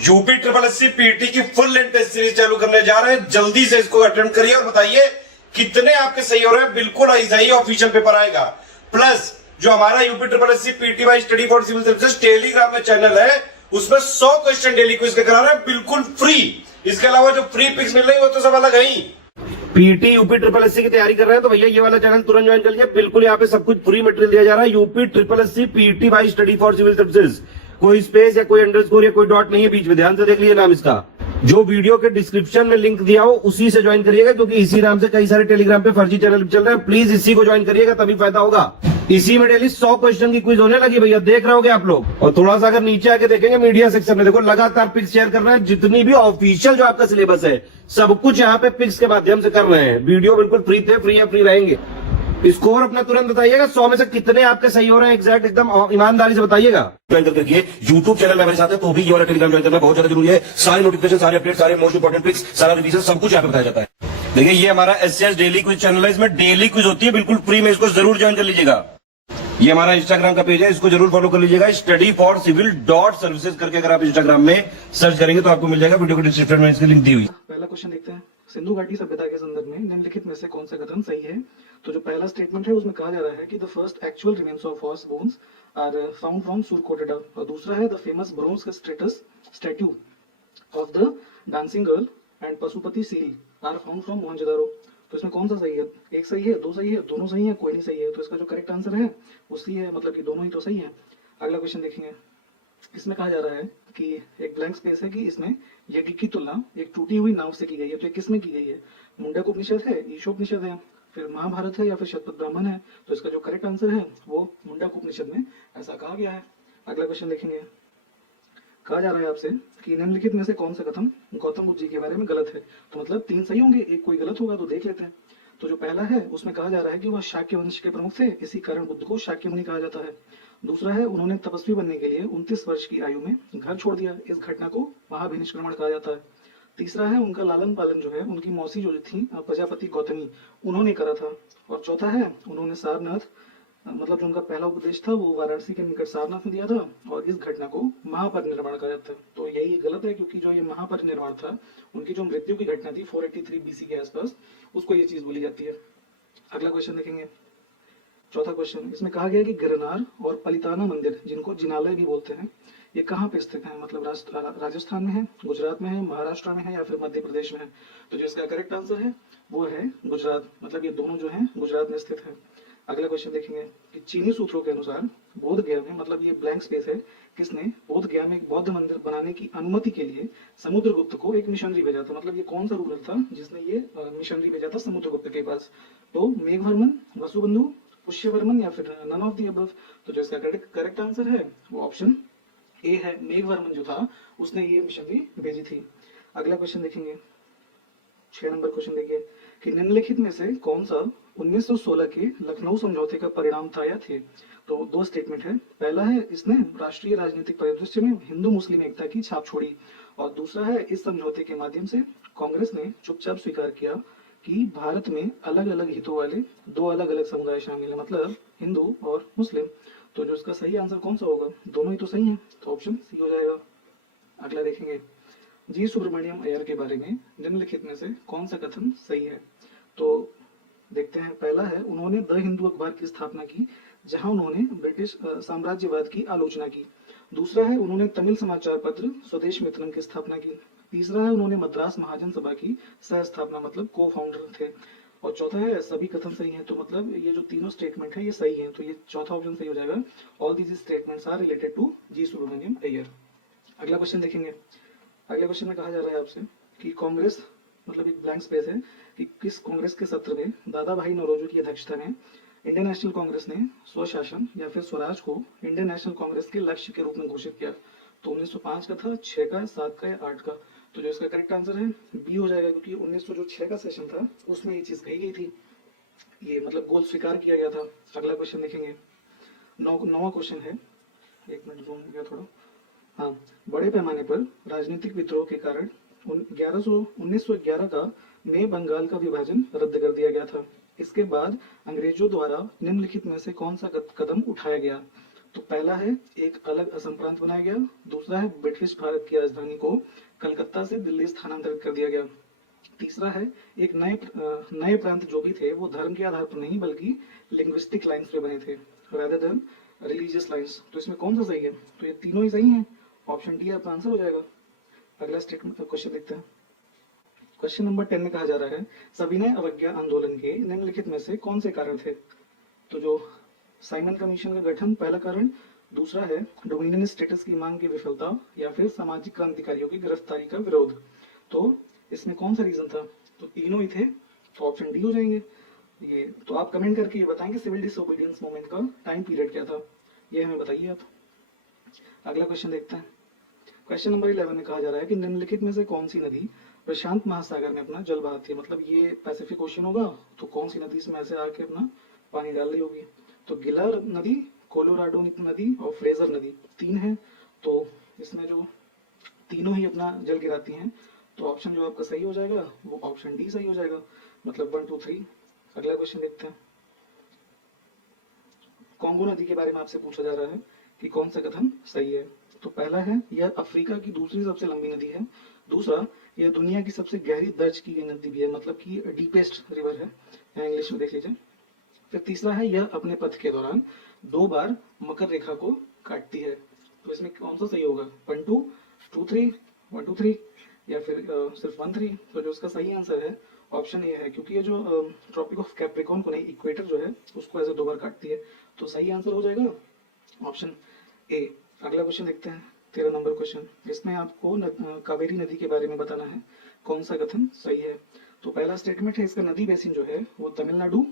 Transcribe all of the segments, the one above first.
UP triple SC PT की full length test series चालू करने जा रहे हैं। जल्दी से इसको अटेंड करिए और बताइए कितने आपके सही हो रहे हैं। बिल्कुल ऐसा ही ऑफिशियल पेपर आएगा। प्लस जो हमारा UP triple SC PT by study for civil services Telegram में चैनल है, उसमें 100 क्वेश्चन डेली क्विज के करा रहे हैं बिल्कुल फ्री। इसके अलावा जो फ्री पिक्स मिल रही है वो तो सब अलग है ही। पीटी यूपी ट्रिपल एससी की तैयारी कर रहे हैं तो भैया ये वाला चैनल तुरंत ज्वाइन कर लीजिए। बिल्कुल यहाँ पे सब कुछ फ्री मटेरियल दिया जा रहा है। UP triple SC PT by study for civil services, कोई स्पेस या कोई अंडरस्कोर या कोई डॉट नहीं है बीच में। ध्यान से देख लीजिए नाम इसका। जो वीडियो के डिस्क्रिप्शन में लिंक दिया हो उसी से ज्वाइन करिएगा, क्योंकि इसी नाम से कई सारे टेलीग्राम पे फर्जी चैनल चल रहे हैं। प्लीज इसी को ज्वाइन करिएगा, तभी फायदा होगा। इसी में डेली 100 क्वेश्चन की क्विज होने लगी भैया, देख रहे होगे आप लोग। और थोड़ा सा अगर नीचे आके देखेंगे मीडिया सेक्शन में, देखो लगातार पिक्स शेयर कर रहे हैं। जितनी भी ऑफिशियल जो आपका सिलेबस है सब कुछ यहाँ पे पिक्स के माध्यम से कर रहे हैं। वीडियो बिल्कुल फ्री थे, फ्री है, फ्री रहेंगे। स्कोर अपना तुरंत बताइएगा, 100 में से कितने आपके सही हो रहे हैं एग्जैक्ट एकदम ईमानदारी से बताइएगा। ज्वाइन करके यूट्यूब चैनल में हमारे साथ है तो भी ये वाला टेलीग्राम ज्वाइन करना बहुत ज्यादा जरूरी है। सारे नोटिफिकेशन, सारे अपडेट, सारे मोस्ट इंपोर्टेंट पिक्स, सारा रिवीजन सब कुछ यहाँ पे बताया जाता है। देखिए ये हमारा एसएस डेली क्विज चैनल है, इसमें डेली क्विज होती है बिल्कुल फ्री में। इसको जरूर ज्वाइन कर लीजिएगा। ये हमारा इंस्टाग्राम का पेज है, इसको जरूर फॉलो कर लीजिएगा। Study for civil dot services करके अगर आप इंस्टाग्राम में सर्च करेंगे तो आपको मिल जाएगा। वीडियो को डिस्क्रिप्शन में इसकी लिंक दी हुई। पहला क्वेश्चन देखते हैं। सिंधु घाटी सभ्यता के संदर्भ में निम्नलिखित में से कौन सा कथन सही है? तो जो पहला स्टेटमेंट है उसमें कहा जा रहा है कि the first actual remains of horse bones are found from Surkotada, और दूसरा है the famous bronze statue of the dancing girl and Pashupati seal are found from Mohenjodaro. तो इसमें कौन सा सही है? एक सही है, दो सही है, दोनों सही है, कोई नहीं सही है। तो इसका जो करेक्ट आंसर है वो सी है, मतलब कि दोनों ही तो सही है। अगला क्वेश्चन देखेंगे। इसमें कहा जा रहा है कि एक ब्लैंक स्पेस है कि इसमें यज्ञ की तुलना एक टूटी हुई नाव से की गई है। तो ये किसमें की गई है? मुंडक उपनिषद है, ईशोपनिषद है, फिर महाभारत है, या फिर शतपथ ब्राह्मण है। तो इसका जो करेक्ट आंसर है वो मुंडक उपनिषद में ऐसा कहा गया है। अगला क्वेश्चन देखेंगे। कहा जा रहा है आपसे कि निम्नलिखित में से कौन सा कथन गौतम बुद्ध जी के बारे में गलत है? तो मतलब 3 सही होंगे, एक कोई गलत होगा, तो देख लेते हैं। तो जो पहला है उसमें कहा जा रहा है कि वह शाक्य वंश के प्रमुख थे, इसी कारण बुद्ध को शाक्य मुनि कहा जाता है। दूसरा है उन्होंने तपस्वी बनने के लिए 29 वर्ष की आयु में घर छोड़ दिया, इस घटना को महाभिनिष्क्रमण कहा जाता है। तीसरा है उनका लालन पालन जो है उनकी मौसी जो थी प्रजापति गौतमी, उन्होंने करा था। और चौथा है उन्होंने सारनाथ, मतलब जो उनका पहला उपदेश था वो वाराणसी के निकट सारनाथ में दिया था, और इस घटना को महापरिनिर्वाण कहा जाता है। तो यही गलत है, क्योंकि जो ये महापरिनिर्वाण था उनकी जो मृत्यु की घटना थी 483 बीसी के आसपास, उसको ये चीज बोली जाती है। अगला क्वेश्चन देखेंगे। चौथा क्वेश्चन, इसमें कहा गया कि गिरनार और पलिताना मंदिर, जिनको जिनालय भी बोलते हैं, ये कहाँ पे स्थित है? मतलब राजस्थान में है, गुजरात में है, महाराष्ट्र में है, या फिर मध्य प्रदेश में है? तो जो इसका करेक्ट आंसर है वो है गुजरात, मतलब ये दोनों जो है गुजरात में स्थित है। अगला क्वेश्चन देखेंगे कि चीनी सूत्रों के अनुसार बोध गया में, मतलब ये ब्लैंक स्पेस है, किसने बोध गया में एक बौद्ध मंदिर बनाने की अनुमति के लिए समुद्रगुप्त को एक मिशनरी भेजा था? मतलब ये कौन सा रूलर था जिसने ये मिशनरी भेजा था समुद्रगुप्त के पास? तो मेघवर्मन, वसुबंधु, पुष्यवर्मन, या फिर नन ऑफ द अबव? तो जो इसका करेक्ट आंसर है वो ऑप्शन ए है, मेघवर्मन जो था उसने ये मिशनरी भेजी थी। अगला क्वेश्चन देखेंगे। 6 नंबर क्वेश्चन देखिए कि निम्नलिखित में से कौन सा 1916 के लखनऊ समझौते का परिणाम था या थे? तो 2 स्टेटमेंट है। पहला है इसने राष्ट्रीय राजनीतिक परिदृश्य में हिंदू मुस्लिम एकता की छाप छोड़ी, और दूसरा है इस समझौते के माध्यम से कांग्रेस ने चुपचाप स्वीकार किया कि भारत में अलग अलग हितों वाले 2 अलग अलग समुदाय शामिल है, मतलब हिंदू और मुस्लिम। तो जो इसका सही आंसर कौन सा होगा? दोनों ही तो सही है, तो ऑप्शन सी हो जाएगा। अगला देखेंगे। जी सुब्रमण्यम अय्यर के बारे में निम्नलिखित में से कौन सा कथन सही है? तो देखते हैं। पहला है उन्होंने द हिंदू अखबार की स्थापना की, जहां उन्होंने ब्रिटिश साम्राज्यवाद की आलोचना की। दूसरा है उन्होंने तमिल समाचार पत्र स्वदेश मित्रम की स्थापना की। तीसरा है उन्होंने मद्रास महाजन सभा की सह स्थापना, मतलब को फाउंडर थे। और चौथा है सभी कथन सही हैं। तो मतलब ये जो तीनों स्टेटमेंट है ये सही है, तो ये चौथा ऑप्शन सही हो जाएगा। All these statements are related to G Subramania Iyer. अगला क्वेश्चन देखेंगे। अगले क्वेश्चन में कहा जा रहा है आपसे कि कांग्रेस, मतलब एक ब्लैंक स्पेस है, कि किस कांग्रेस के सत्र में दादा भाई नौरोजी की अध्यक्षता में इंडियन नेशनल कांग्रेस ने स्वशासन या फिर स्वराज को इंडियन नेशनल कांग्रेस के लक्ष्य के रूप में घोषित किया? तो 1905 का था, 6 का, 7 का, या 8 का? तो जो इसका करेक्ट आंसर है बी हो जाएगा, क्योंकि 1906 का सेशन था उसमें ये चीज कही गई थी, ये मतलब गोल स्वीकार किया गया था। अगला क्वेश्चन देखेंगे। 9वां क्वेश्चन है, 1 मिनट जोन गया थोड़ा। हाँ, बड़े पैमाने पर राजनीतिक विद्रोह के कारण 1911 का में बंगाल का विभाजन रद्द कर दिया गया था। इसके बाद अंग्रेजों द्वारा निम्नलिखित में से कौन सा कदम उठाया गया? तो पहला है एक अलग असम प्रांत बनाया गया, दूसरा है ब्रिटिश भारत की राजधानी को कलकत्ता से दिल्ली स्थानांतरित कर दिया गया, तीसरा है एक नए प्रांत जो भी थे वो धर्म के आधार पर नहीं बल्कि लिंग्विस्टिक लाइंस पे बने थे रादर देन रिलीजियस लाइंस। तो इसमें कौन सा सही है? तो ये तीनों ही सही हैं, ऑप्शन डी आपका आंसर हो जाएगा। अगला स्टेटमेंट क्वेश्चन देखते हैं। क्वेश्चन नंबर 10 में कहा जा रहा है सविनय अवज्ञा आंदोलन के निम्नलिखित में से कौन से कारण थे? तो जो साइमन कमीशन का गठन पहला कारण, दूसरा है डोमिनियन स्टेटस की मांग की विफलता, या फिर सामाजिक क्रांतिकारियों की गिरफ्तारी का विरोध। तो इसमें कौन सा रीजन था? तो तीनों ही थे, तो ऑप्शन डी हो जाएंगे ये। तो आप कमेंट करके ये बताएंगे सिविल डिसोबीडियंस मूवमेंट का टाइम पीरियड क्या था, ये हमें बताइए आप। अगला क्वेश्चन देखते हैं। क्वेश्चन नंबर 11 में कहा जा रहा है कि निम्नलिखित में से कौन सी नदी प्रशांत महासागर में अपना जल बहाती है? मतलब ये पैसिफिक ओशन होगा, तो कौन सी नदी इसमें ऐसे आके अपना पानी डाल रही होगी? तो गिलर नदी, कोलोराडो नदी और फ्रेजर नदी, तीन है। तो इसमें जो तीनों ही अपना जल गिराती हैं, तो ऑप्शन जो आपका सही हो जाएगा वो ऑप्शन डी सही हो जाएगा, मतलब 1 2 3। अगला क्वेश्चन देखते हैं। कॉन्गो नदी के बारे में आपसे पूछा जा रहा है कि कौन सा कथन सही है? तो पहला है यह अफ्रीका की दूसरी सबसे लंबी नदी है, दूसरा यह दुनिया की सबसे गहरी दर्ज की गई नदी भी है, मतलब कि डीपेस्ट रिवर है, या इंग्लिश में देख लीजिए। फिर तीसरा है यह अपने पथ के दौरान 2 बार मकर रेखा को काटती है। तो इसमें कौन सा सही होगा? 1 2 2 3 1 2 3 या फिर सिर्फ 1 3? तो जो इसका सही आंसर है ऑप्शन ए है, क्योंकि ये जो ट्रॉपिक ऑफ कैप्रिकॉर्न को नहीं, इक्वेटर जो है उसको ऐसे 2 बार काटती है, तो सही आंसर हो जाएगा ऑप्शन ए। अगला क्वेश्चन देखते हैं, 13 नंबर क्वेश्चन। इसमें आपको कावेरी नदी के बारे में बताना है कौन सा कथन सही है। तो पहला स्टेटमेंट है इसका नदी बेसिन जो है वो तमिलनाडु,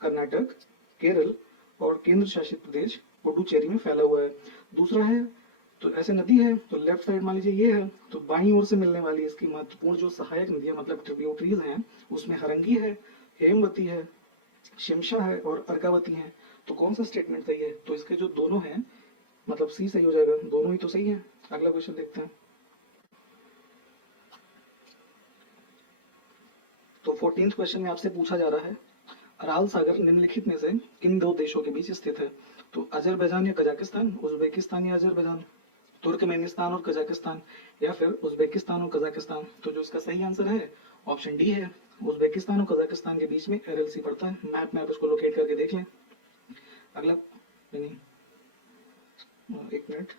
कर्नाटक, केरल और केंद्र शासित प्रदेश पुडुचेरी में फैला हुआ है। दूसरा है तो ऐसे नदी है तो लेफ्ट साइड मान लीजिए ये है, तो बाईं ओर से मिलने वाली इसकी महत्वपूर्ण जो सहायक नदियां मतलब ट्रिब्यूटरीज हैं उसमें हरंगी है, हेमवती है, शिमशा है और अर्कावती है। तो कौन सा स्टेटमेंट सही है? तो इसके जो दोनों हैं मतलब सी सही हो जाएगा, दोनों ही तो सही है। अगला क्वेश्चन देखते हैं। तो 14th क्वेश्चन में आपसे पूछा जा रहा है अराल सागर निम्नलिखित में से किन दो देशों के बीच स्थित है? तो अजरबैजान या कजाकिस्तान, उज्बेकिस्तान या अजरबैजान, तुर्कमेनिस्तान और कजाकिस्तान, या फिर उज्बेकिस्तान और कजाकिस्तान। तो जो इसका सही आंसर है ऑप्शन डी है, उज्बेकिस्तान और कजाकिस्तान के बीच में एलएलसी पड़ता है। मैप में आप इसको लोकेट करके देख लें। अगला नहीं, एक मिनट।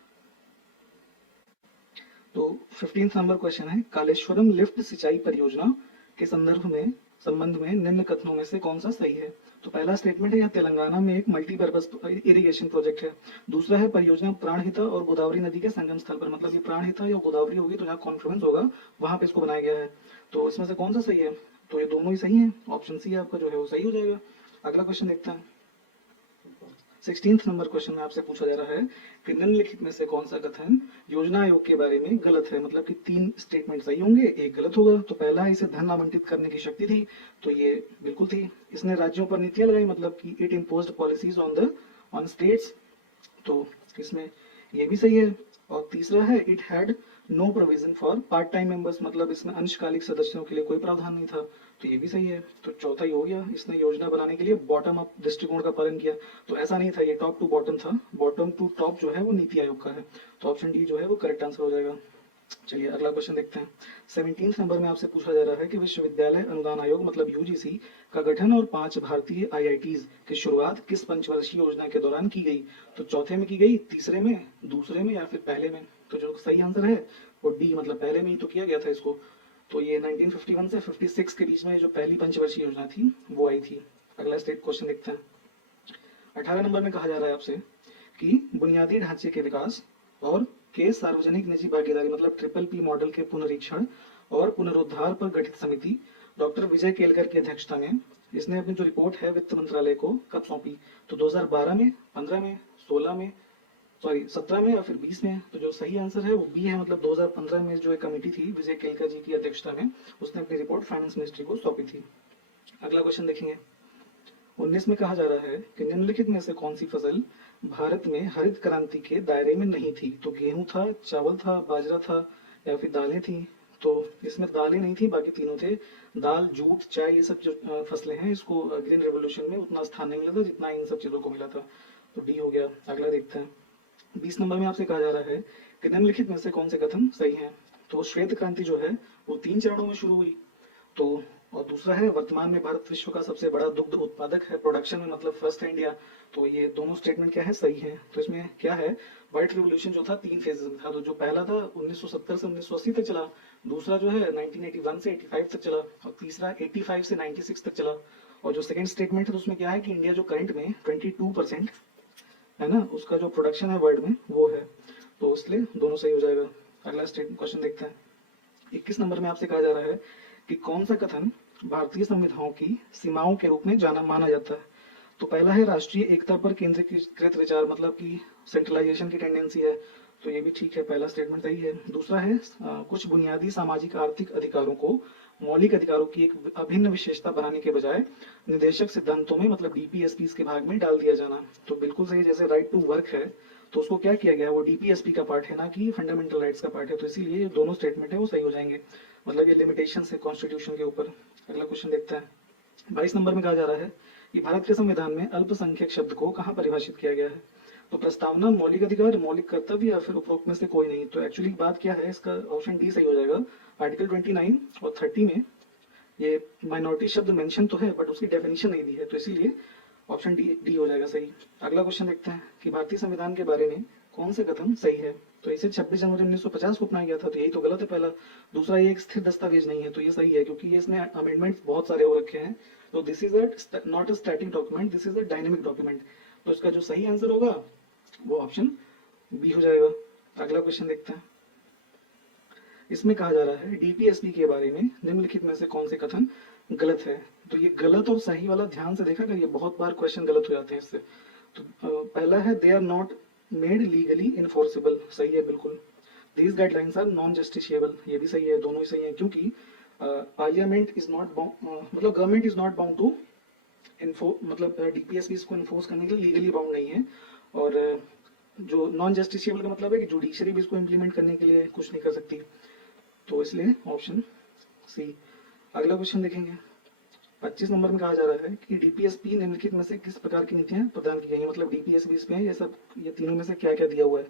तो 15th नंबर क्वेश्चन है कालेश्वरम लिफ्ट सिंचाई परियोजना के संबंध में निम्न कथनों में से कौन सा सही है? तो पहला स्टेटमेंट है यह तेलंगाना में एक मल्टीपर्पज इरिगेशन प्रोजेक्ट है, दूसरा है परियोजना प्राणहिता और गोदावरी नदी के संगम स्थल पर, मतलब ये प्राणहिता या गोदावरी होगी तो जहाँ कॉन्फ्लुएंस होगा वहां पे इसको बनाया गया है। तो इसमें से कौन सा सही है? तो ये दोनों ही सही है, ऑप्शन सी आपका जो है वो सही हो जाएगा। अगला क्वेश्चन देखते हैं। 16th नंबर क्वेश्चन में आपसे पूछा जा रहा है कि निम्नलिखित में से कौन सा कथन योजना आयोग के बारे में गलत है? मतलब कि 3 स्टेटमेंट सही होंगे, एक गलत होगा। तो पहला है इसे धन आवंटित करने की शक्ति थी, तो ये बिल्कुल थी। इसने राज्यों पर नीतियां लगाई, मतलब कि it imposed policies on states, तो इसमें ये भी सही है। और तीसरा है it had no provision for part time members, मतलब इसमें अंशकालिक सदस्यों के लिए कोई प्रावधान नहीं था, तो ये भी सही है। तो चौथा ही हो गया, इसने योजना बनाने के लिए बॉटम अप दृष्टिकोण का पालन किया। तो ऐसा नहीं था ये टॉप टू बॉटम था, बॉटम टू टॉप जो है वो नीति आयोग का है। तो ऑप्शन डी जो है वो करेक्ट आंसर हो जाएगा। चलिए अगला क्वेश्चन देखते हैं। 17th नंबर में आपसे पूछा जा रहा है कि विश्वविद्यालय अनुदान आयोग मतलब यूजीसी का गठन और 5 भारतीय आईआईटीज की शुरुआत किस पंचवर्षीय योजना के दौरान की गई? तो चौथे में की गई, तीसरे में, दूसरे में या फिर पहले में? तो जो सही आंसर है वो डी, मतलब पहले में ही तो किया गया था इसको। तो ये 1951 से 56 के बीच में जो पहली पंचवर्षीय योजना थी वो आई थी। अगला स्टेट क्वेश्चन देखते हैं। 18 नंबर में कहा जा रहा है आपसे कि बुनियादी ढांचे के विकास और के सार्वजनिक निजी भागीदारी मतलब PPP मॉडल के पुनरीक्षण और पुनरुद्धार पर गठित समिति डॉक्टर विजय केलकर की अध्यक्षता में इसने अपनी जो रिपोर्ट है वित्त मंत्रालय को कब सौंपी? तो 2012 में, 15 में, 16 में, सॉरी 17 में या फिर 20 में? तो जो सही आंसर है वो बी है, मतलब 2015 में जो एक कमेटी थी विजय केलकर जी की अध्यक्षता में उसने अपनी रिपोर्ट फाइनेंस मिनिस्ट्री को सौंपी थी। अगला क्वेश्चन देखेंगे। 19 में कहा जा रहा है कि निम्नलिखित में से कौन सी फसल भारत में हरित क्रांति के दायरे में नहीं थी? तो गेहूं था, चावल था, बाजरा था या फिर दालें थी? तो इसमें दालें नहीं थी, बाकी तीनों थे। दाल, जूट, चाय, ये सब जो फसलें हैं इसको ग्रीन रेवोल्यूशन में उतना स्थान नहीं मिला था जितना इन सब चीजों को मिला था। तो डी हो गया। अगला देखते हैं, 20 नंबर में आपसे कहा जा रहा है कि निम्नलिखित में से कौन से कथन सही हैं। तो श्वेत क्रांति जो है वो 3 चरणों में शुरू हुई। तो और दूसरा है वर्तमान में भारत विश्व का सबसे बड़ा दुग्ध उत्पादक है, प्रोडक्शन में मतलब फर्स्ट है इंडिया। तो ये दोनों स्टेटमेंट क्या है, सही है। तो इसमें क्या है, व्हाइट रिवोल्यूशन जो था 3 फेजेस में था। तो जो पहला था 1970 से 1980 तक चला, दूसरा जो है 1981 से 85 तक चला, और तीसरा 85 से 96 तक चला। और जो सेकंड स्टेटमेंट है तो उसमें क्या है कि इंडिया जो करंट में 22% है ना, उसका जो प्रोडक्शन है वर्ल्ड में वो है। तो इसलिए दोनों सही हो जाएगा। अगला स्टेटमेंट क्वेश्चन देखते हैं, 21 नंबर में आपसे कहा जा रहा है कि कौन सा कथन भारतीय संविधानों की सीमाओं के रूप में जाना माना जाता है। तो पहला है राष्ट्रीय एकता पर केंद्रीकृत विचार, मतलब कि सेंट्रलाइजेशन की टेंडेंसी है। तो ये भी ठीक है, पहला स्टेटमेंट सही है। दूसरा है कुछ बुनियादी सामाजिक आर्थिक अधिकारों को मौलिक अधिकारों की एक अभिन्न विशेषता बनाने के बजाय निदेशक सिद्धांतों में मतलब डीपीएसपी के भाग में डाल दिया जाना। तो बिल्कुल सही, जैसे राइट टू वर्क है तो उसको क्या किया गया है, वो डीपीएसपी का पार्ट है ना कि फंडामेंटल राइट्स का पार्ट है। तो इसीलिए दोनों स्टेटमेंट है वो सही हो जाएंगे, मतलब ये लिमिटेशन है कॉन्स्टिट्यूशन के ऊपर। अगला क्वेश्चन देखते हैं, 22 नंबर में कहा जा रहा है कि भारत के संविधान में अल्पसंख्यक शब्द को कहाँ परिभाषित किया गया है। तो प्रस्तावना, मौलिक अधिकार, मौलिक कर्तव्य या फिर उपरोक्त में से कोई नहीं। तो एक्चुअली बात क्या है, इसका ऑप्शन डी सही हो जाएगा। आर्टिकल 29 और 30 में ये माइनॉरिटी शब्द मेंशन तो है बट उसकी डेफिनेशन नहीं दी है, तो इसीलिए ऑप्शन डी हो जाएगा सही। अगला क्वेश्चन देखते हैं कि भारतीय संविधान के बारे में कौन से कथन सही है। तो इसे 26 जनवरी 1950 को अपनाया गया था, तो यही तो गलत है पहला। दूसरा, ये एक स्थिर दस्तावेज नहीं है, तो ये सही है क्योंकि ये इसमें अमेंडमेंट्स बहुत सारे हो रखे हैं। तो this is not a static document, this is a dynamic document. तो इसका जो सही आंसर होगा वो ऑप्शन बी हो जाएगा। अगला क्वेश्चन देखते हैं, इसमें कहा जा रहा है डीपीएसपी के बारे में निम्नलिखित में से कौन से कथन गलत है। तो ये गलत और सही वाला ध्यान से देखा करिए, बहुत बार क्वेश्चन गलत हो जाते हैं इससे। तो पहला है they are not made legally enforceable, सही है बिल्कुल। These guidelines are non justiciable, ये भी सही है, दोनों ही सही है क्योंकि पार्लियामेंट इज नॉट मतलब government is not bound to मतलब डीपीएसपी को इन्फोर्स करने के लिए लीगली बाउंड नहीं है। और जो नॉन जस्टिशिएबल का मतलब है कि जुडिशरी भी इसको इम्प्लीमेंट करने के लिए कुछ नहीं कर सकती। तो इसलिए ऑप्शन सी। अगला क्वेश्चन देखेंगे, 25 नंबर में कहा जा रहा है कि डीपीएसपी निम्नलिखित में से किस प्रकार की नीतियां प्रदान की गई हैं, मतलब डीपीएसपी इसमें ये सब, ये तीनों में से क्या क्या दिया हुआ है।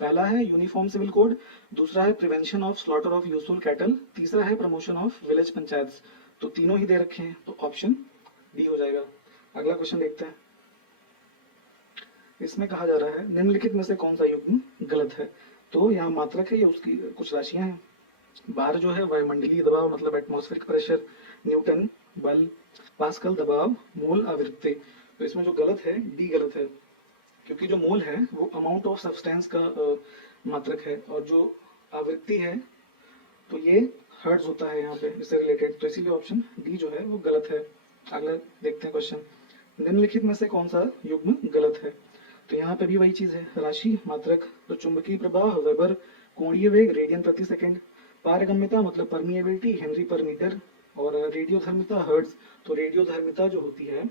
पहला है यूनिफॉर्म सिविल कोड, दूसरा है prevention of slaughter of useful cattle, तीसरा है प्रमोशन ऑफ विलेज पंचायत। तो तीनों ही दे रखे हैं, तो ऑप्शन डी हो जाएगा। अगला क्वेश्चन देखते हैं, इसमें कहा जा रहा है निम्नलिखित में से कौन सा युग्म गलत है। तो यहाँ मात्रक है, ये उसकी कुछ राशियां हैं। बार जो है वायुमंडलीय दबाव मतलब एटमॉस्फेरिक प्रेशर, न्यूटन बल, पास्कल दबाव, मोल आवृत्ति। तो इसमें जो गलत है डी गलत है, क्योंकि जो मोल है वो अमाउंट ऑफ सब्सटेंस का मात्रक है, और जो आवृत्ति है तो ये हर्ट्ज होता है यहाँ पे इससे रिलेटेड। तो इसीलिए ऑप्शन डी जो है वो गलत है। अगला देखते हैं क्वेश्चन, निम्नलिखित में से कौन सा युग्म गलत है। तो यहाँ पे भी वही चीज है, राशि, मात्रक। तो चुंबकीय प्रवाह वेबर, कोणीय वेग रेडियन प्रति सेकंड, पारगम्यता मतलब परमिएबिलिटी हेनरी पर मीटर, और रेडियोधर्मिता हर्ट्ज। तो रेडियोधर्मिता जो होती है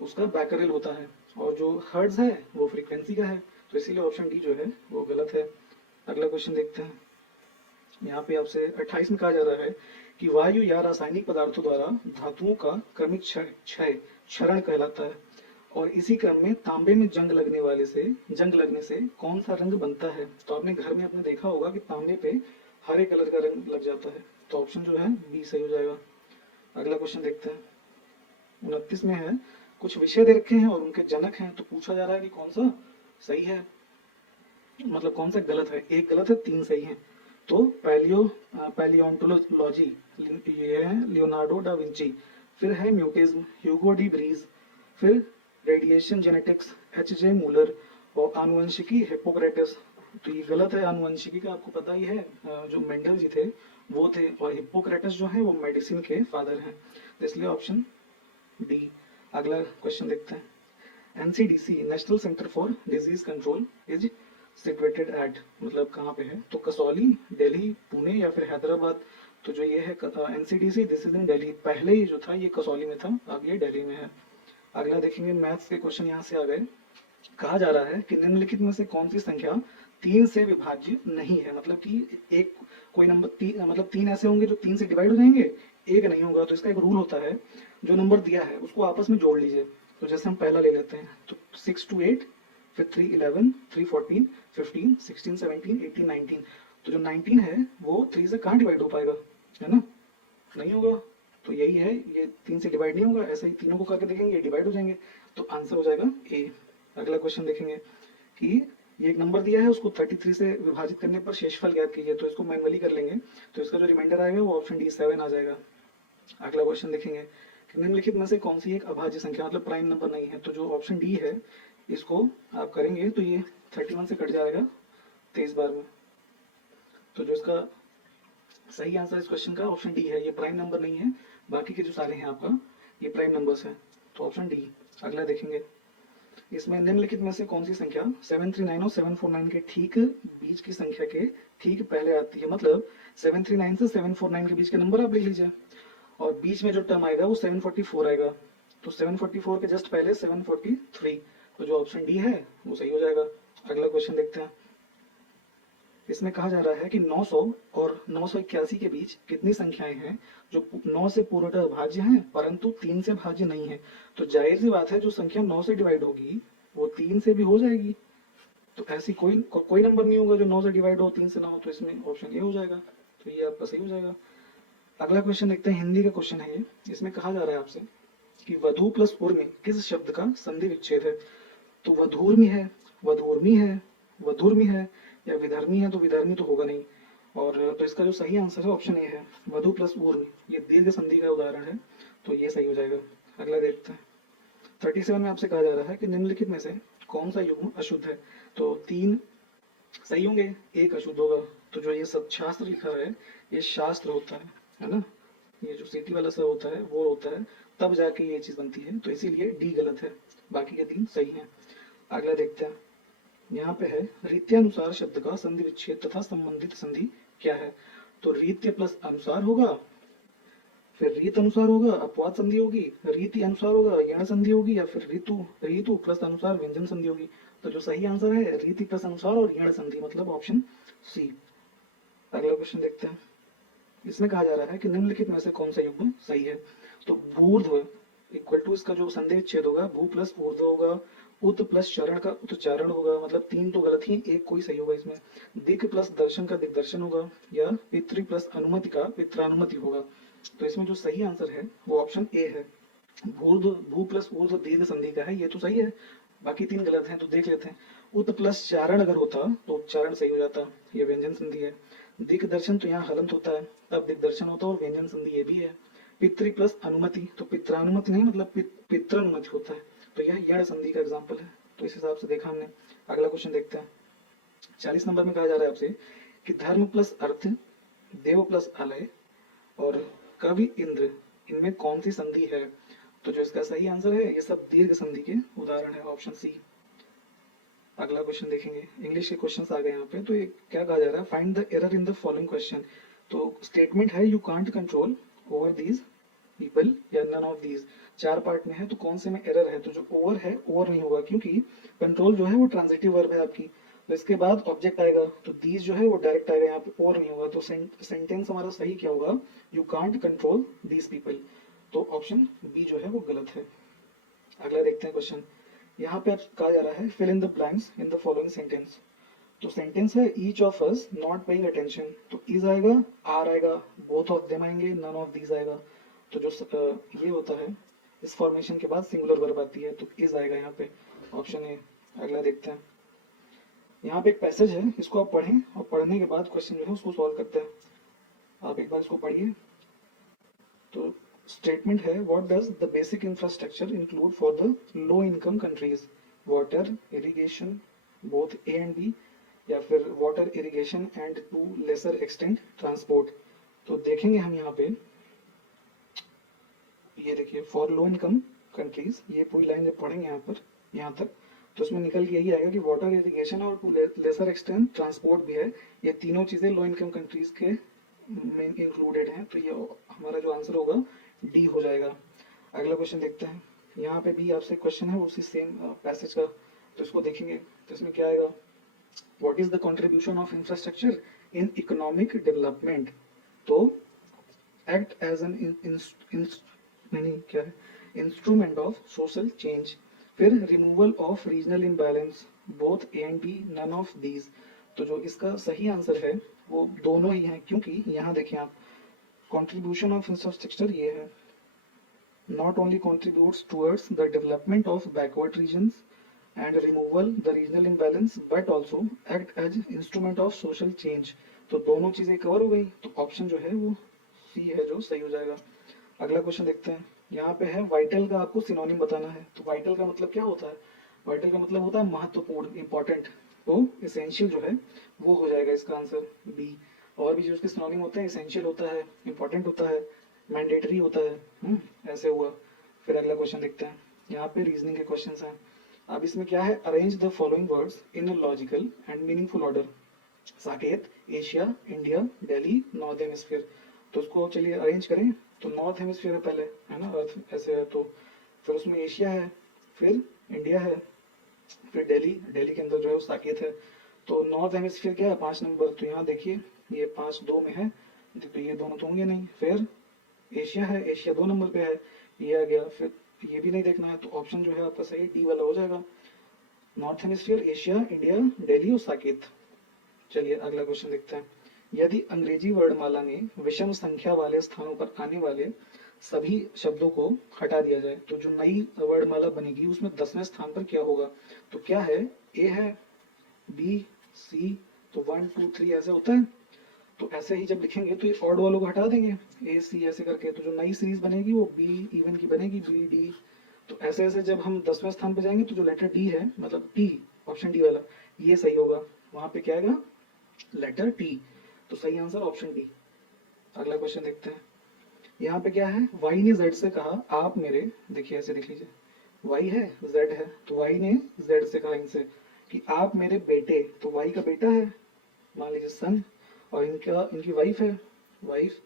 उसका बैकरेल होता है, और जो हर्ट्ज है वो फ्रीक्वेंसी का है। तो इसीलिए ऑप्शन डी जो है वो गलत है। अगला क्वेश्चन देखते हैं, यहाँ पे आपसे 28 में कहा जा रहा है कि वायु या रासायनिक पदार्थों द्वारा धातुओं का क्रमिक क्षय क्षरण कहलाता है, और इसी क्रम में तांबे में जंग लगने से कौन सा रंग बनता है। तो आपने घर में अपने देखा होगा कि तांबे पे हरे कलर का रंग लग जाता है, तो ऑप्शन जो है बी सही हो जाएगा। अगला क्वेश्चन देखते हैं, 29 में है कुछ विषय दे रखे हैं और उनके जनक हैं, तो पूछा जा रहा है कि कौन सा सही है, मतलब कौन सा गलत है। एक गलत है, 3 सही है। तो पैलियोंटोलॉजी ये है लियोनार्डो डा विंची, फिर है म्यूटिज्म ह्यूगो डी ब्रीज, फिर रेडिएशन जेनेटिक्स एच.जे. मूलर, और आनुवंशिकी हिप्पोक्रेटस। तो ये गलत है, आनुवंशिकी का आपको पता ही है, जो मेंडल जी थे वो थे, और हिप्पोक्रेटस जो है वो मेडिसिन के फादर हैं, इसलिए ऑप्शन डी। अगला क्वेश्चन देखते हैं, NCDC national centre for disease control is situated at, मतलब कहाँ पे है। तो कसौली, दिल्ली, पुणे या फिर हैदराबाद। तो जो ये है NCDC, this is in Delhi. पहले ही जो था ये कसौली में था, अब ये दिल्ली में है। अगला देखेंगे, मैथ्स के क्वेश्चन यहाँ से आ गए। कहा जा रहा है कि निम्नलिखित में से कौन सी संख्या 3 से विभाज्य नहीं है, मतलब कि एक कोई नंबर मतलब 3 ऐसे होंगे जो 3 से डिवाइड हो जाएंगे, एक नहीं होगा। तो इसका एक रूल होता है, जो नंबर दिया है उसको आपस में जोड़ लीजिए। तो जैसे हम पहला ले लेते हैं, तो 6 to 8 फिर 3 11 3 14 15 16 17 18 19। तो जो 19 है वो 3 से कहाँ डिवाइड हो पाएगा, है ना, नहीं होगा। तो यही है, ये 3 से डिवाइड नहीं होगा। ऐसे ही तीनों को करके देखेंगे, ये डिवाइड हो जाएंगे, तो आंसर हो जाएगा ए। अगला क्वेश्चन देखेंगे कि ये एक नंबर दिया है, उसको 33 से विभाजित करने पर शेषफल ज्ञात कीजिए। तो इसको मैनुअली कर लेंगे, तो इसका जो रिमाइंडर आएगा वो ऑप्शन डी 7 आ जाएगा। अगला क्वेश्चन देखेंगे कि निम्नलिखित में से कौन सी एक अभाज्य संख्या, मतलब प्राइम नंबर नहीं है। तो जो ऑप्शन डी है इसको आप करेंगे तो ये 31 से कट जाएगा 23 बार में। तो जो इसका सही आंसर इस क्वेश्चन का ऑप्शन डी है, ये प्राइम नंबर नहीं है, बाकी के जो सारे हैं आपका ये प्राइम नंबर्स है, तो ऑप्शन डी। अगला देखेंगे, इसमें निम्नलिखित में से कौन सी संख्या 739 और 749 के ठीक बीच की संख्या के ठीक पहले आती है। मतलब 739 से 749 के बीच के नंबर आप ले लीजिए, और बीच में जो टर्म आएगा वो 744 आएगा। तो 744 के जस्ट पहले 743, तो जो ऑप्शन डी है वो सही हो जाएगा। अगला क्वेश्चन देखते हैं, इसमें कहा जा रहा है कि 900 और 981 के बीच कितनी संख्याएं हैं जो 9 से पूर्णतः भाज्य हैं परंतु 3 से भाज्य नहीं है। तो जाहिर सी बात है, जो संख्या 9 से डिवाइड होगी वो 3 से भी हो जाएगी। तो ऐसी कोई नंबर नहीं होगा जो 9 से डिवाइड हो 3 से ना हो, तो इसमें ऑप्शन ए हो जाएगा। तो ये आपका सही हो जाएगा। अगला क्वेश्चन देखते हैं, हिंदी का क्वेश्चन है ये। इसमें कहा जा रहा है आपसे कि वधू प्लस उर्मी किस शब्द का संधि विच्छेद है। तो वधूर्मी है, वधूर्मी है, वधुर्मी है, या विधर्मी है। तो विधर्मी तो होगा नहीं, और तो इसका जो सही आंसर है ऑप्शन ए है, वधु प्लस उर्मी। ये दीर्घ संधि का उदाहरण है, तो ये सही हो जाएगा। अगला देखते हैं, 37 में आपसे कहा जा रहा है कि निम्नलिखित में से कौन सा युग्म अशुद्ध है। तो 3 सही होंगे, एक अशुद्ध होगा। तो जो ये सब शास्त्र लिखा है ये शास्त्र होता है ना, ये जो सीटी वाला सब होता है वो होता है, तब जाके ये चीज बनती है। तो इसीलिए डी गलत है, बाकी के 3 सही हैं। अगला देखते हैं, यहाँ पे है रीत्यानुसार शब्द का संधि विच्छेद तथा संबंधित संधि क्या है। तो रीत्य प्लस अनुसार होगा, फिर रीत अनुसार होगा अपवाद संधि होगी, रीति अनुसार होगा यण संधि होगी, या फिर ऋतु प्लस अनुसार व्यंजन संधि होगी। तो जो सही आंसर है रीति प्लस अनुसार और यण संधि, मतलब ऑप्शन सी। अगला क्वेश्चन देखते हैं, इसमें कहा जा रहा है कि निम्नलिखित में से कौन सा युग्म सही है। तो भूर्ध्व इक्वल टू इसका जो संधि विच्छेद होगा भू प्लस ऊर्ध्व होगा, उत प्लस चरण का उत्चारण होगा, मतलब 3 तो गलत ही, एक कोई सही होगा इसमें। दिक प्लस दर्शन का दिग्दर्शन होगा, या पितृ प्लस अनुमति का पित्रानुमति होगा। तो इसमें जो सही आंसर है वो ऑप्शन ए है, भू प्लस ऊर्ध्व दीर्घ संधि का है, ये तो सही है, बाकी 3 गलत हैं। तो देख लेते हैं, उत प्लस चारण अगर होता तो उच्चारण सही हो जाता, ये व्यंजन संधि है। दिक दर्शन तो यहाँ हलंत होता है, तब दिग्दर्शन होता है, और व्यंजन संधि ये भी है। पितृ प्लस अनुमति, तो पित्रानुमति नहीं, मतलब पित्रानुमति होता है, तो यह यण संधि का एग्जाम्पल है। तो इस हिसाब से देखा हमने। अगला क्वेश्चन देखते हैं, 40 नंबर में कहा जा रहा है आपसे कि धर्म प्लस अर्थ, देव प्लस अलय और कवि इंद्र, इनमें कौन सी संधि है। तो जो इसका सही आंसर है ये सब दीर्घ संधि के उदाहरण है, ऑप्शन सी। अगला क्वेश्चन देखेंगे, इंग्लिश के क्वेश्चंस आ गए यहाँ पे। तो ये क्या कहा जा रहा है, find the error in the following question. तो स्टेटमेंट है you can't control over these people या नन ऑफ दीज, 4 पार्ट में है, तो कौन से में एरर है। तो जो ओवर है, ओवर नहीं होगा, क्योंकि कंट्रोल जो है वो ट्रांजिटिव वर्ब है आपकी, तो इसके बाद ऑब्जेक्ट आएगा, तो दीज जो है वो डायरेक्ट आएगा, यहाँ पे ओवर नहीं होगा। तो सेंटेंस हमारा सही क्या होगा, you can't control these people. तो ऑप्शन बी जो है वो गलत है। अगला देखते हैं क्वेश्चन, यहाँ पे कहा जा रहा है fill in the blanks in the following sentence. तो सेंटेंस है each of us not paying attention, तो इज आएगा, आर आएगा, बोथ ऑफ देम आएंगे, नन ऑफ दीज आएगा। तो जो ये होता है, इस फॉर्मेशन के बाद सिंगुलर वर्ब आती है, तो इज आएगा यहाँ पे, ऑप्शन ए। अगला देखते हैं, यहाँ पे एक पैसेज है, इसको आप पढ़ें और पढ़ने के बाद क्वेश्चन जो है उसको सॉल्व करते हैं। आप एक बार इसको पढ़िए। तो स्टेटमेंट है, what does the basic infrastructure include for the low income countries, water, irrigation, both A and B, या फिर water, irrigation and to lesser extent transport. तो देखेंगे हम यहाँ पे, ये देखिए फॉर लो इनकम कंट्रीज, ये पूरी लाइन जब पढ़ेंगे यहाँ पर यहाँ तक, तो उसमें निकल के यही आएगा कि वाटर, इरिगेशन और टू लेसर एक्सटेंट ट्रांसपोर्ट भी है, ये तीनों चीजें लो इनकम कंट्रीज के में इंक्लूडेड हैं। तो ये हमारा जो आंसर होगा डी हो जाएगा। अगला क्वेश्चन देखते हैं, यहाँ पे भी आपसे क्वेश्चन है उसी सेम पैसेज का, तो इसको देखेंगे। तो इसमें क्या आएगा, what is the contribution of infrastructure in economic development. तो एक्ट एज एन क्या है, इंस्ट्रूमेंट ऑफ सोशल चेंज। फिर removal of regional imbalance, both A and B, none of these. तो जो इसका सही आंसर है वो दोनों ही हैं, क्योंकि यहाँ देखें आप, कंट्रीब्यूशन ऑफ इंफ्रास्ट्रक्चर ये है, not only contributes towards the development of backward regions and removal the regional imbalance but also act as instrument of social change। तो दोनों चीजें कवर हो गई, तो ऑप्शन जो है वो सी है जो सही हो जाएगा। अगला क्वेश्चन देखते हैं, यहाँ पे है वाइटल का आपको सिनोनिम बताना है। तो वाइटल का मतलब क्या होता है? वाइटल का मतलब होता है महत्वपूर्ण, इंपॉर्टेंट। तो एसेंशियल जो है वो हो जाएगा इसका आंसर बी। और भी जो उसके सिनोनिम होते हैं, एसेंशियल होता है, इंपॉर्टेंट होता है, मैंडेटरी होता है। ऐसे हुआ। फिर अगला क्वेश्चन देखते हैं, यहाँ पे रीजनिंग के क्वेश्चंस हैं। अब इसमें क्या है, arrange the following words in a logical and meaningful order. Saket, Asia, India, Delhi, north hemisphere. तो उसको चलिए अरेंज करें। तो नॉर्थ हेमिस्फीयर है पहले, है ना, अर्थ ऐसे है, तो फिर उसमें एशिया है, फिर इंडिया है, फिर दिल्ली, दिल्ली के अंदर जो है वो साकेत है। तो नॉर्थ हेमिस्फीयर क्या है, 5 नंबर। तो यहाँ देखिए ये 5-2 में है, तो ये दोनों तो होंगे नहीं। फिर एशिया है, एशिया 2 नंबर पे है, ये आ गया। फिर ये भी नहीं देखना है, तो ऑप्शन जो है आपका सही डी वाला हो जाएगा। North hemisphere, Asia, India, Delhi और साकेत। चलिए अगला क्वेश्चन देखते हैं, यदि अंग्रेजी वर्णमाला में विषम संख्या वाले स्थानों पर आने वाले सभी शब्दों को हटा दिया जाए तो जो नई वर्णमाला बनेगी उसमें 10वें स्थान पर क्या होगा? तो क्या है, ए है, बी, सी, तो 1 2 3 ऐसे होता है। तो ऐसे ही जब लिखेंगे तो ये ऑड वालों को हटा देंगे, ए सी ऐसे करके। तो जो नई सीरीज बनेगी वो बी इवन की बनेगी, बी डी। तो ऐसे ऐसे जब हम 10वें स्थान पे जाएंगे तो जो लेटर डी है, मतलब टी, ऑप्शन डी वाला, ये सही होगा। वहां पे क्या आएगा, लेटर टी। तो सही आंसर ऑप्शन डी। अगला क्वेश्चन देखते हैं, यहाँ पे क्या है, वाई ने जेड से कहा आप मेरे, देखिए ऐसे लिख लीजिए, वाई है, जेड है, तो वाई ने जेड से कहा इनसे कि आप मेरे बेटे, तो वाई का बेटा है, मान लीजिए सन, और इनकी वाइफ है, वाइफ।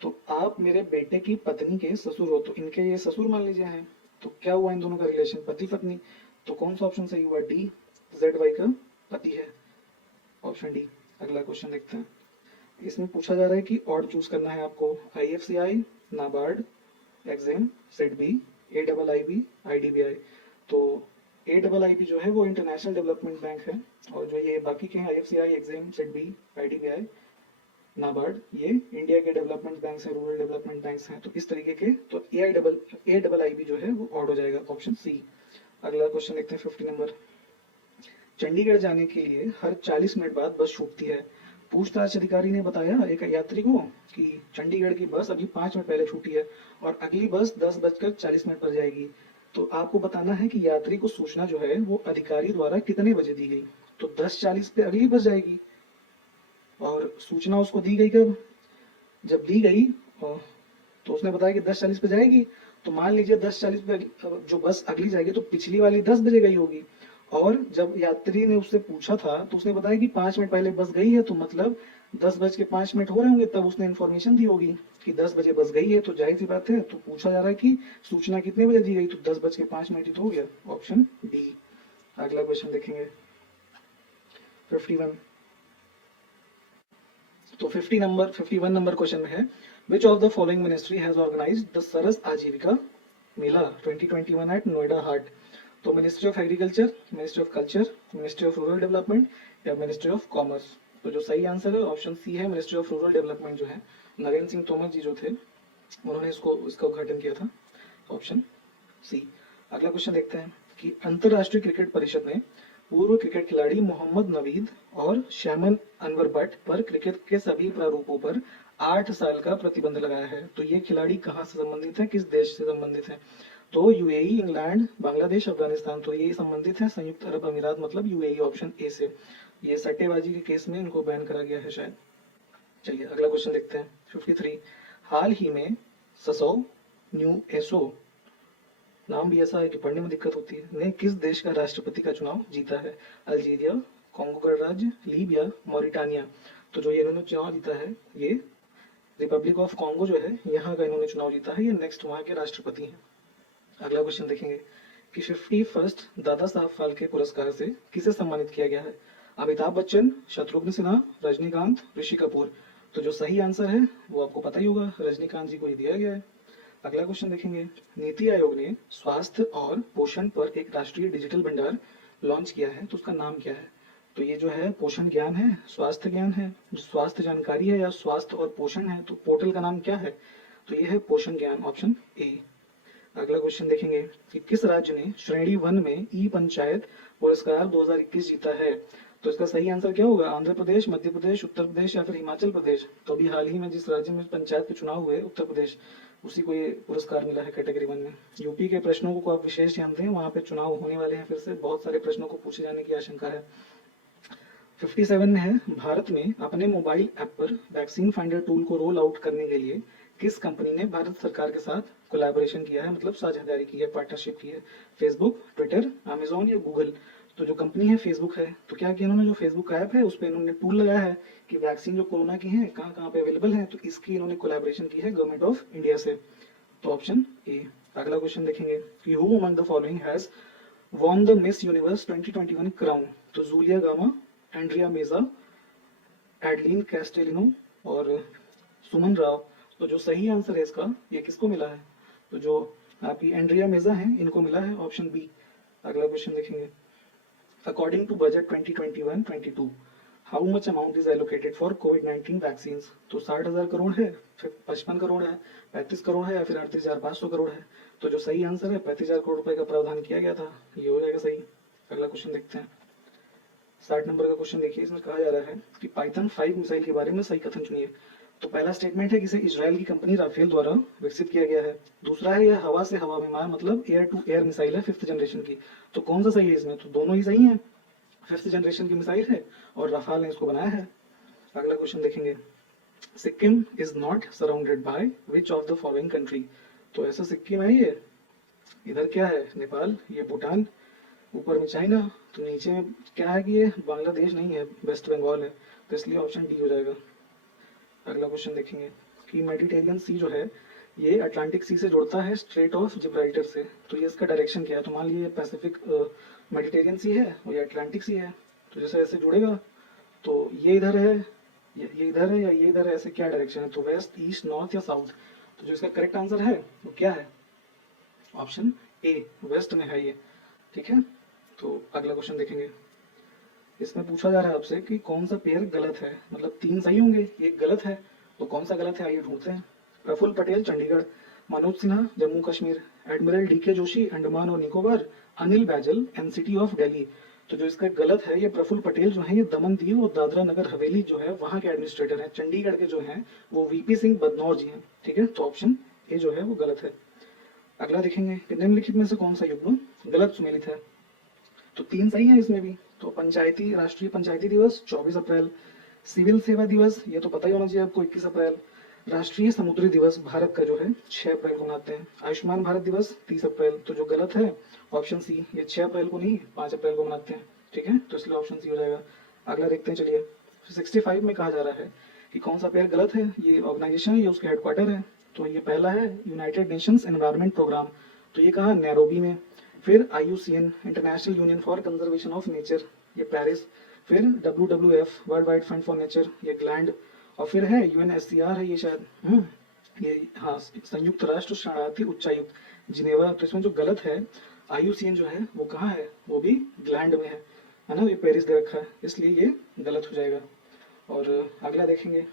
तो आप मेरे बेटे की पत्नी के ससुर हो, तो इनके ये ससुर मान लीजिए हैं। तो क्या हुआ इन दोनों का रिलेशन, पति पत्नी। तो कौन सा ऑप्शन सही हुआ, डी, जेड वाई का पति है, ऑप्शन डी। अगला क्वेश्चन देखते हैं, इसमें पूछा जा रहा है कि ऑड चूज करना है आपको, IFCI, NABARD, EXIM, SIDBI, AIIB, IDBI। तो AIIB जो है वो इंटरनेशनल डेवलपमेंट बैंक है, और जो ये बाकी के हैं IFCI, EXIM, SIDBI, IDBI, NABARD, ये इंडिया के डेवलपमेंट बैंक हैं, रूरल डेवलपमेंट बैंक हैं। तो इस तरीके के, तो AIIB जो है वो ऑड हो जाएगा, ऑप्शन सी। अगला क्वेश्चन देखते हैं 50 नंबर, चंडीगढ़ जाने के लिए हर 40 मिनट बाद बस छूटती है। पूछताछ अधिकारी ने बताया एक यात्री को कि चंडीगढ़ की बस अभी 5 मिनट पहले छूटी है और अगली बस 10:40 पर जाएगी। तो आपको बताना है कि यात्री को सूचना जो है वो अधिकारी द्वारा कितने बजे दी गई। तो 10:40 पे अगली बस जाएगी, और सूचना उसको दी गई कब, जब दी गई तो उसने बताया कि 10:40 पे जाएगी। तो मान लीजिए 10:40 पे जो बस अगली जाएगी तो पिछली वाली 10 बजे गई होगी, और जब यात्री ने उससे पूछा था तो उसने बताया कि 5 मिनट पहले बस गई है, तो मतलब 10:05 हो रहे होंगे, तब उसने इन्फॉर्मेशन दी होगी कि 10 बजे बस गई है। तो जाहिर सी बात है, तो पूछा जा रहा है कि सूचना कितने बजे दी गई, तो 10:05 ही तो हो गया, ऑप्शन डी। अगला क्वेश्चन देखेंगे 51। तो 51 नंबर क्वेश्चन में है, which of the following ministry has organised the Saras Aajeevika mela 2021 at Noida haat. तो ministry of agriculture, ministry of culture, ministry of rural development या मिनिस्ट्री ऑफ कॉमर्स। तो जो सही आंसर है ऑप्शन सी है, मिनिस्ट्री ऑफ रूरल डेवलपमेंट जो है, नरेंद्र सिंह तोमर जी जो थे उन्होंने इसका उद्घाटन किया था, ऑप्शन सी। अगला क्वेश्चन देखते हैं कि अंतरराष्ट्रीय क्रिकेट परिषद ने पूर्व क्रिकेट खिलाड़ी मोहम्मद नवीद और शैमन अनवर भट्ट पर क्रिकेट के सभी प्रारूपों पर 8 साल का प्रतिबंध लगाया है। तो ये खिलाड़ी कहाँ से संबंधित है, किस देश से संबंधित है? तो यूएई, इंग्लैंड, बांग्लादेश, अफगानिस्तान। तो ये संबंधित है संयुक्त अरब अमीरात, मतलब यूएई, ऑप्शन ए से। ये सट्टेबाजी के केस में इनको बैन करा गया है शायद। चलिए अगला क्वेश्चन देखते हैं 53। हाल ही में ससो न्यू एसो, नाम भी ऐसा है कि पढ़ने में दिक्कत होती है, ने किस देश का राष्ट्रपति का चुनाव जीता है? अल्जीरिया, कॉन्गो गणराज्य, लीबिया, मॉरिटानिया। तो जो ये इन्होंने चुनाव जीता है, ये रिपब्लिक ऑफ कॉन्गो जो है, यहाँ का इन्होंने चुनाव जीता है, ये नेक्स्ट वहाँ के राष्ट्रपति हैं। अगला क्वेश्चन देखेंगे कि 51 दादा साहब फाल्के पुरस्कार से किसे सम्मानित किया गया है? अमिताभ बच्चन, शत्रुघ्न सिन्हा, रजनीकांत, ऋषि कपूर। तो जो सही आंसर है वो आपको पता ही होगा, रजनीकांत जी को ही दिया गया है। अगला क्वेश्चन देखेंगे, नीति आयोग ने स्वास्थ्य और पोषण पर एक राष्ट्रीय डिजिटल भंडार लॉन्च किया है तो उसका नाम क्या है? तो ये जो है पोषण ज्ञान है, स्वास्थ्य ज्ञान है, जो स्वास्थ्य जानकारी है या स्वास्थ्य और पोषण है, तो पोर्टल का नाम क्या है? तो ये है पोषण ज्ञान, ऑप्शन ए। अगला क्वेश्चन देखेंगे कि किस राज्य ने श्रेणी 1 में ई पंचायत पुरस्कार 2021 जीता है? तो इसका सही आंसर क्या होगा? आंध्र प्रदेश, मध्य प्रदेश, उत्तर प्रदेश या फिर हिमाचल प्रदेश? तो अभी हाल ही में जिस राज्य में पंचायत के चुनाव हुए, उत्तर प्रदेश, उसी को ये पुरस्कार मिला है कैटेगरी 1 में। यूपी के प्रश्नों को आप विशेष ध्यान दें, वहां पे चुनाव होने वाले हैं, फिर से बहुत सारे प्रश्नों को पूछे जाने की आशंका है। 57 में है, भारत में अपने मोबाइल ऐप पर वैक्सीन फाइंडर टूल को रोल आउट करने के लिए किस कंपनी ने भारत सरकार के साथ कोलैबोरेशन किया है, मतलब साझेदारी की है, पार्टनरशिप की है? फेसबुक, ट्विटर, अमेजोन या गूगल? तो जो कंपनी है फेसबुक है। तो क्या किया इन्होंने, जो फेसबुक ऐप है उस पर इन्होंने टूल लगाया है कि वैक्सीन जो कोरोना की है कहाँ कहाँ पे अवेलेबल है, तो इसकी इन्होंने कोलैबोरेशन की है गवर्नमेंट ऑफ इंडिया से। तो ऑप्शन ए। अगला क्वेश्चन देखेंगे कि who among the following has won the miss universe 2021 crown? तो जूलिया गामा, एंड्रिया मेजा, एडलिन कैस्टेलिनो और सुमन राव। तो जो सही आंसर है इसका, ये किसको मिला है? तो जो आपकी एंड्रिया मेजा है, इनको मिला है, ऑप्शन बी। अगला क्वेश्चन देखेंगे, according to budget 2021-22 how much amount is allocated for कोविड-19 वैक्सीन्स? तो 60,000 करोड़ है, फिर 55 करोड़ है, 35 करोड़ है या फिर 38,500 करोड़ है? तो जो सही आंसर है 35,000 करोड़ रुपए का प्रावधान किया गया था, ये हो जाएगा सही। अगला क्वेश्चन देखते हैं, 60 नंबर का क्वेश्चन देखिए। इसमें कहा जा रहा है कि पाइथन 5 मिसाइल के बारे में सही कथन चुनिए। तो पहला स्टेटमेंट है कि इसे इजराइल की कंपनी राफेल द्वारा विकसित किया गया है। दूसरा है यह हवा से हवा विमान, मतलब एयर टू एयर मिसाइल है 5th जनरेशन की। तो कौन सा सही है इसमें? तो दोनों ही सही है, 5th जनरेशन की मिसाइल है और राफेल ने इसको बनाया है। अगला क्वेश्चन देखेंगे, Sikkim is not surrounded by which of the following country? तो ऐसा सिक्किम है ये, इधर क्या है? नेपाल, ये भूटान, ऊपर में चाइना, तो नीचे में क्या है कि ये बांग्लादेश नहीं है, वेस्ट बंगाल है, तो इसलिए ऑप्शन डी हो जाएगा। अगला क्वेश्चन देखेंगे कि मेडिटेरियन सी जो है ये अटलांटिक सी से जुड़ता है स्ट्रेट ऑफ जिब्राल्टर से, तो ये इसका डायरेक्शन क्या है? तो मान लीजिए पैसिफिक मेडिटेरियन सी है और ये अटलांटिक सी है, तो जैसे ऐसे जुड़ेगा तो ये इधर है, ये इधर है या ये इधर है, ऐसे क्या डायरेक्शन है? तो वेस्ट, ईस्ट, नॉर्थ या साउथ? तो जो इसका करेक्ट आंसर है वो क्या है? ऑप्शन ए, वेस्ट में है ये, ठीक है। तो अगला क्वेश्चन देखेंगे, इसमें पूछा जा रहा है आपसे कि कौन सा पेयर गलत है, मतलब 3 सही होंगे, एक गलत है, तो कौन सा गलत है आइए ढूंढते हैं। प्रफुल्ल पटेल चंडीगढ़, मनोज सिन्हा जम्मू कश्मीर, एडमिरल डीके जोशी अंडमान और निकोबार, अनिल बैजल एनसीटी ऑफ दिल्ली। तो जो इसका गलत है, ये प्रफुल्ल पटेल जो है ये दमन दीव और दादरा नगर हवेली जो है वहां के एडमिनिस्ट्रेटर है। चंडीगढ़ के जो है वो वीपी सिंह बदनौर जी हैं, ठीक है। तो ऑप्शन ए जो है वो गलत है। अगला देखेंगे कि निम्नलिखित में से कौन सा युग्म गलत सुमेलित है? तो 3 सही है इसमें भी। तो पंचायती, राष्ट्रीय पंचायती दिवस 24 अप्रैल, सिविल सेवा दिवस ये तो पता ही होना चाहिए आपको 21 अप्रैल, राष्ट्रीय समुद्री दिवस भारत का जो है 6 अप्रैल को मनाते हैं, आयुष्मान भारत दिवस 30 अप्रैल। तो जो गलत है ऑप्शन सी, ये 6 अप्रैल को नहीं 5 अप्रैल को मनाते हैं, ठीक है। तो इसलिए ऑप्शन सी हो जाएगा। अगला देखते हैं, चलिए 65 में कहा जा रहा है कि कौन सा पेयर गलत है। ये ऑर्गेनाइजेशन है, ये उसके हेडक्वार्टर है। तो ये पहला है यूनाइटेड नेशंस एनवायरनमेंट प्रोग्राम, तो ये कहा नैरोबी में। फिर IUCN international union for conservation of nature, ये पेरिस। फिर WWF world wide fund for nature, ये ग्लैंड। और फिर है UNSCR है ये शायद, ये हाँ संयुक्त राष्ट्र शरणार्थी उच्चायुक्त जिनेवा। तो इसमें जो गलत है IUCN जो है वो कहाँ है? वो भी ग्लैंड में है ना, ये पेरिस दे रखा है, इसलिए ये गलत हो जाएगा। और अगला देखेंगे,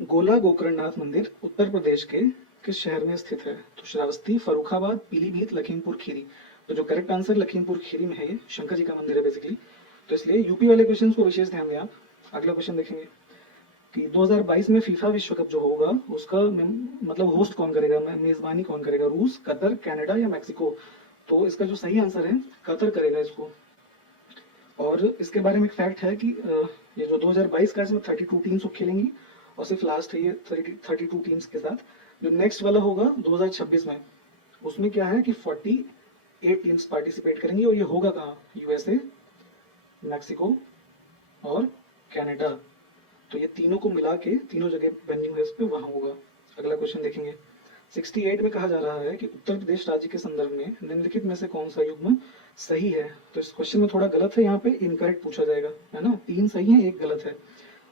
गोला गोकर्णनाथ मंदिर उत्तर प्रदेश के किस शहर में स्थित है? तो श्रावस्ती, फरुखाबाद, पीलीभीत, लखीमपुर खीरी। तो जो करेक्ट आंसर लखीमपुर खीरी में है, ये शंकर जी का मंदिर है बेसिकली। तो इसलिए यूपी वाले क्वेश्चन को विशेष ध्यान दें आप। अगला क्वेश्चन देखेंगे कि 2022 में फीफा विश्व कप जो होगा उसका मतलब होस्ट कौन करेगा, मेजबानी कौन करेगा? रूस, कतर, कनाडा या मैक्सिको? तो इसका जो सही आंसर है कतर करेगा इसको। और इसके बारे में एक फैक्ट है कि ये जो 2022 का इसमें 32 टीम्स खेलेंगी और सिर्फ लास्ट है ये 32 टीम्स के साथ। जो नेक्स्ट वाला होगा 2026 में, उसमें क्या है कि 48 टीम्स पार्टिसिपेट करेंगी और ये होगा कहाँ? USA, मैक्सिको और कनाडा। तो ये तीनों को मिला के तीनों जगह वेन्यू है इस पे, वहां होगा। अगला क्वेश्चन देखेंगे, 68 में कहा जा रहा है कि उत्तर प्रदेश राज्य के संदर्भ में निम्नलिखित में से कौन सा युग्म सही है? तो इस क्वेश्चन में थोड़ा गलत है, यहाँ पे इनकरेक्ट पूछा जाएगा, है ना। 3 सही है, 1 गलत है।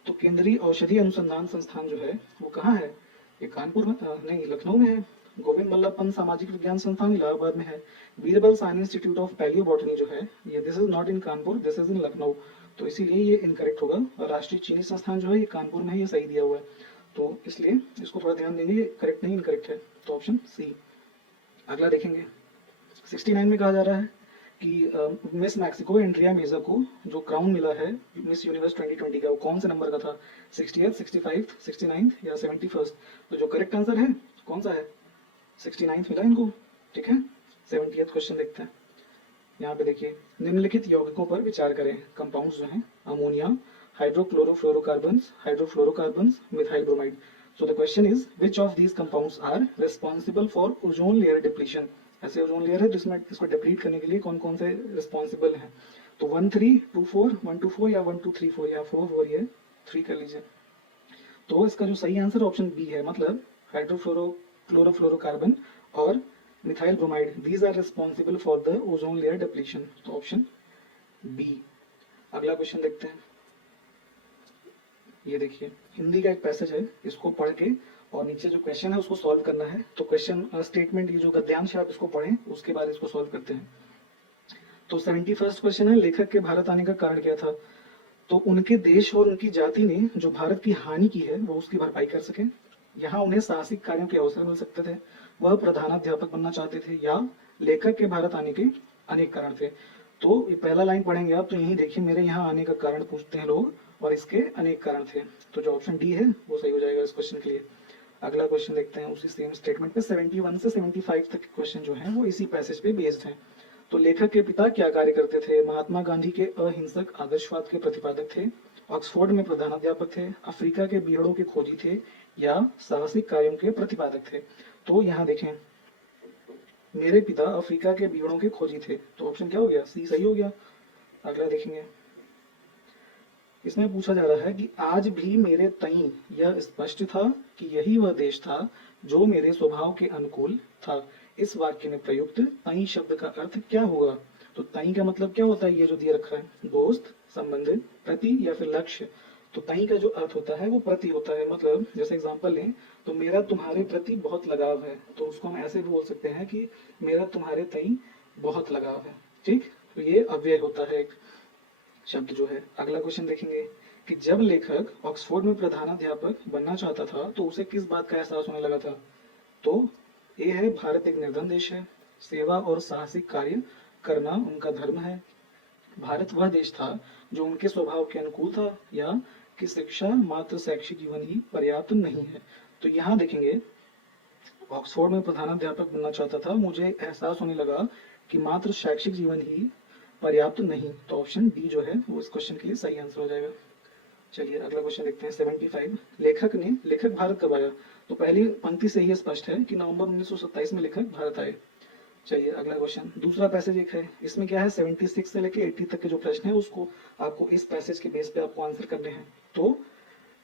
तो केंद्रीय औषधि अनुसंधान संस्थान जो है वो कहाँ है? ये कानपुर में नहीं, लखनऊ में है। गोविंद बल्लभ पंत सामाजिक विज्ञान संस्थान इलाहाबाद में है। Birbal science institute of palaeobotany जो है ये this is not in Kanpur, this is in Lucknow, तो इसीलिए ये इनकरेक्ट होगा। और राष्ट्रीय चीनी संस्थान जो है ये कानपुर में है, ये सही दिया हुआ है, तो इसलिए इसको थोड़ा ध्यान देंगे, ये करेक्ट नहीं इनकरेक्ट है, तो ऑप्शन सी। अगला देखेंगे 69 में कहा जा रहा है कि मिस मैक्सिको एंड्रिया मेजर को जो क्राउन मिला है मिस यूनिवर्स 2020 का, वो कौन से नंबर का था, 60th, 65th, 69th या 71st। तो जो करेक्ट आंसर है कौन सा है, 69th मिला इनको, ठीक है। 70th क्वेश्चन देखते हैं। यहाँ पे देखिए, निम्नलिखित यौगिकों पर विचार करें। कंपाउंड्स जो हैं ammonia, hydrochlorofluorocarbons, hydrofluorocarbons, methyl bromide. So the question is which of these compounds are responsible for ozone layer depletion। ऐसे ओजोन लेयर है जिसमें इसको डिप्लीट करने के लिए कौन कौन से रिस्पॉन्सिबल हैं। तो 1 3 2 4 1 2 4 या 1 2 3 4 या 4 4 या 3 कर लीजिए। तो इसका जो सही आंसर ऑप्शन बी है, मतलब हाइड्रोक्लोरोफ्लोरोकार्बन और methyl bromide, these are responsible for the ozone layer depletion, तो ऑप्शन बी। अगला क्वेश्चन देखते हैं। ये देखिए, हिंदी का एक पैसेज है, इसको पढ़ के और नीचे जो क्वेश्चन है उसको सॉल्व करना है। तो क्वेश्चन स्टेटमेंट, ये जो गद्यांश है आप इसको पढ़ें, उसके बाद इसको सॉल्व करते हैं। तो 71st क्वेश्चन है, लेखक के भारत आने का कारण क्या था। तो उनके देश और उनकी जाति ने जो भारत की हानि की है वो उसकी भरपाई कर सके, यहाँ उन्हें साहसिक कार्यों के अवसर मिल सकते थे, वह प्रधानाध्यापक बनना चाहते थे, या लेखक के भारत आने के अनेक कारण थे। तो ये पहला लाइन पढ़ेंगे आप, तो यही देखिए, मेरे यहाँ आने का कारण पूछते हैं लोग और इसके अनेक कारण थे, तो जो ऑप्शन डी है वो सही हो जाएगा इस क्वेश्चन के लिए। अगला क्वेश्चन देखते हैं, उसी सेम स्टेटमेंट पे 71 से 75 तक के क्वेश्चन जो हैं वो इसी पैसेज पे बेस्ड हैं। तो लेखक के पिता क्या कार्य करते थे, महात्मा गांधी के अहिंसक आदर्शवाद के प्रतिपादक थे, ऑक्सफोर्ड में प्रधानाध्यापक थे, अफ्रीका के बीहड़ों के खोजी थे, या साहसिक कार्यों के प्रतिपादक थे। तो यहाँ देखें, मेरे पिता अफ्रीका के बीहड़ों के खोजी थे, तो ऑप्शन क्या हो गया, सी सही हो गया। अगला देखेंगे, इसमें पूछा जा रहा है कि आज भी मेरे तई यह स्पष्ट था कि यही वह देश था जो मेरे स्वभाव के अनुकूल था। इस वाक्य में प्रयुक्त तई शब्द का अर्थ क्या होगा। तो तई का मतलब क्या होता है, ये जो दिया रखा है, दोस्त, संबंध, प्रति या फिर लक्ष्य। तो तई का जो अर्थ होता है वो प्रति होता है, मतलब जैसे एग्जांपल लें तो मेरा तुम्हारे प्रति बहुत लगाव है, तो उसको हम ऐसे भी बोल सकते हैं कि मेरा तुम्हारे तई बहुत लगाव है, ठीक। तो ये अव्यय होता है एक शब्द जो है। अगला क्वेश्चन देखेंगे कि जब लेखक ऑक्सफोर्ड में प्रधानाध्यापक बनना चाहता था तो उसे किस बात का एहसास होने लगा था। तो ये है, भारत एक निर्धन देश है, सेवा और साहसिक कार्य करना उनका धर्म है, भारत वह देश था जो उनके स्वभाव के अनुकूल था, या कि शिक्षा मात्र शैक्षिक जीवन ही पर्याप्त नहीं है। तो यहाँ देखेंगे, ऑक्सफोर्ड में प्रधानाध्यापक बनना चाहता था, मुझे एहसास होने लगा कि मात्र शैक्षिक जीवन ही पर्याप्त नहीं, तो ऑप्शन डी जो है वो इस क्वेश्चन के लिए सही आंसर हो जाएगा। चलिए अगला क्वेश्चन देखते हैं। 75, लेखक भारत कब आया। तो पहली पंक्ति से ही स्पष्ट है कि नवंबर 1927 में लेखक भारत आए। चलिए अगला क्वेश्चन, दूसरा पैसेज एक है, इसमें क्या है, 76 से लेके 80 तक के जो प्रश्न है उसको आपको इस पैसेज के बेस पे आपको आंसर करने हैं। तो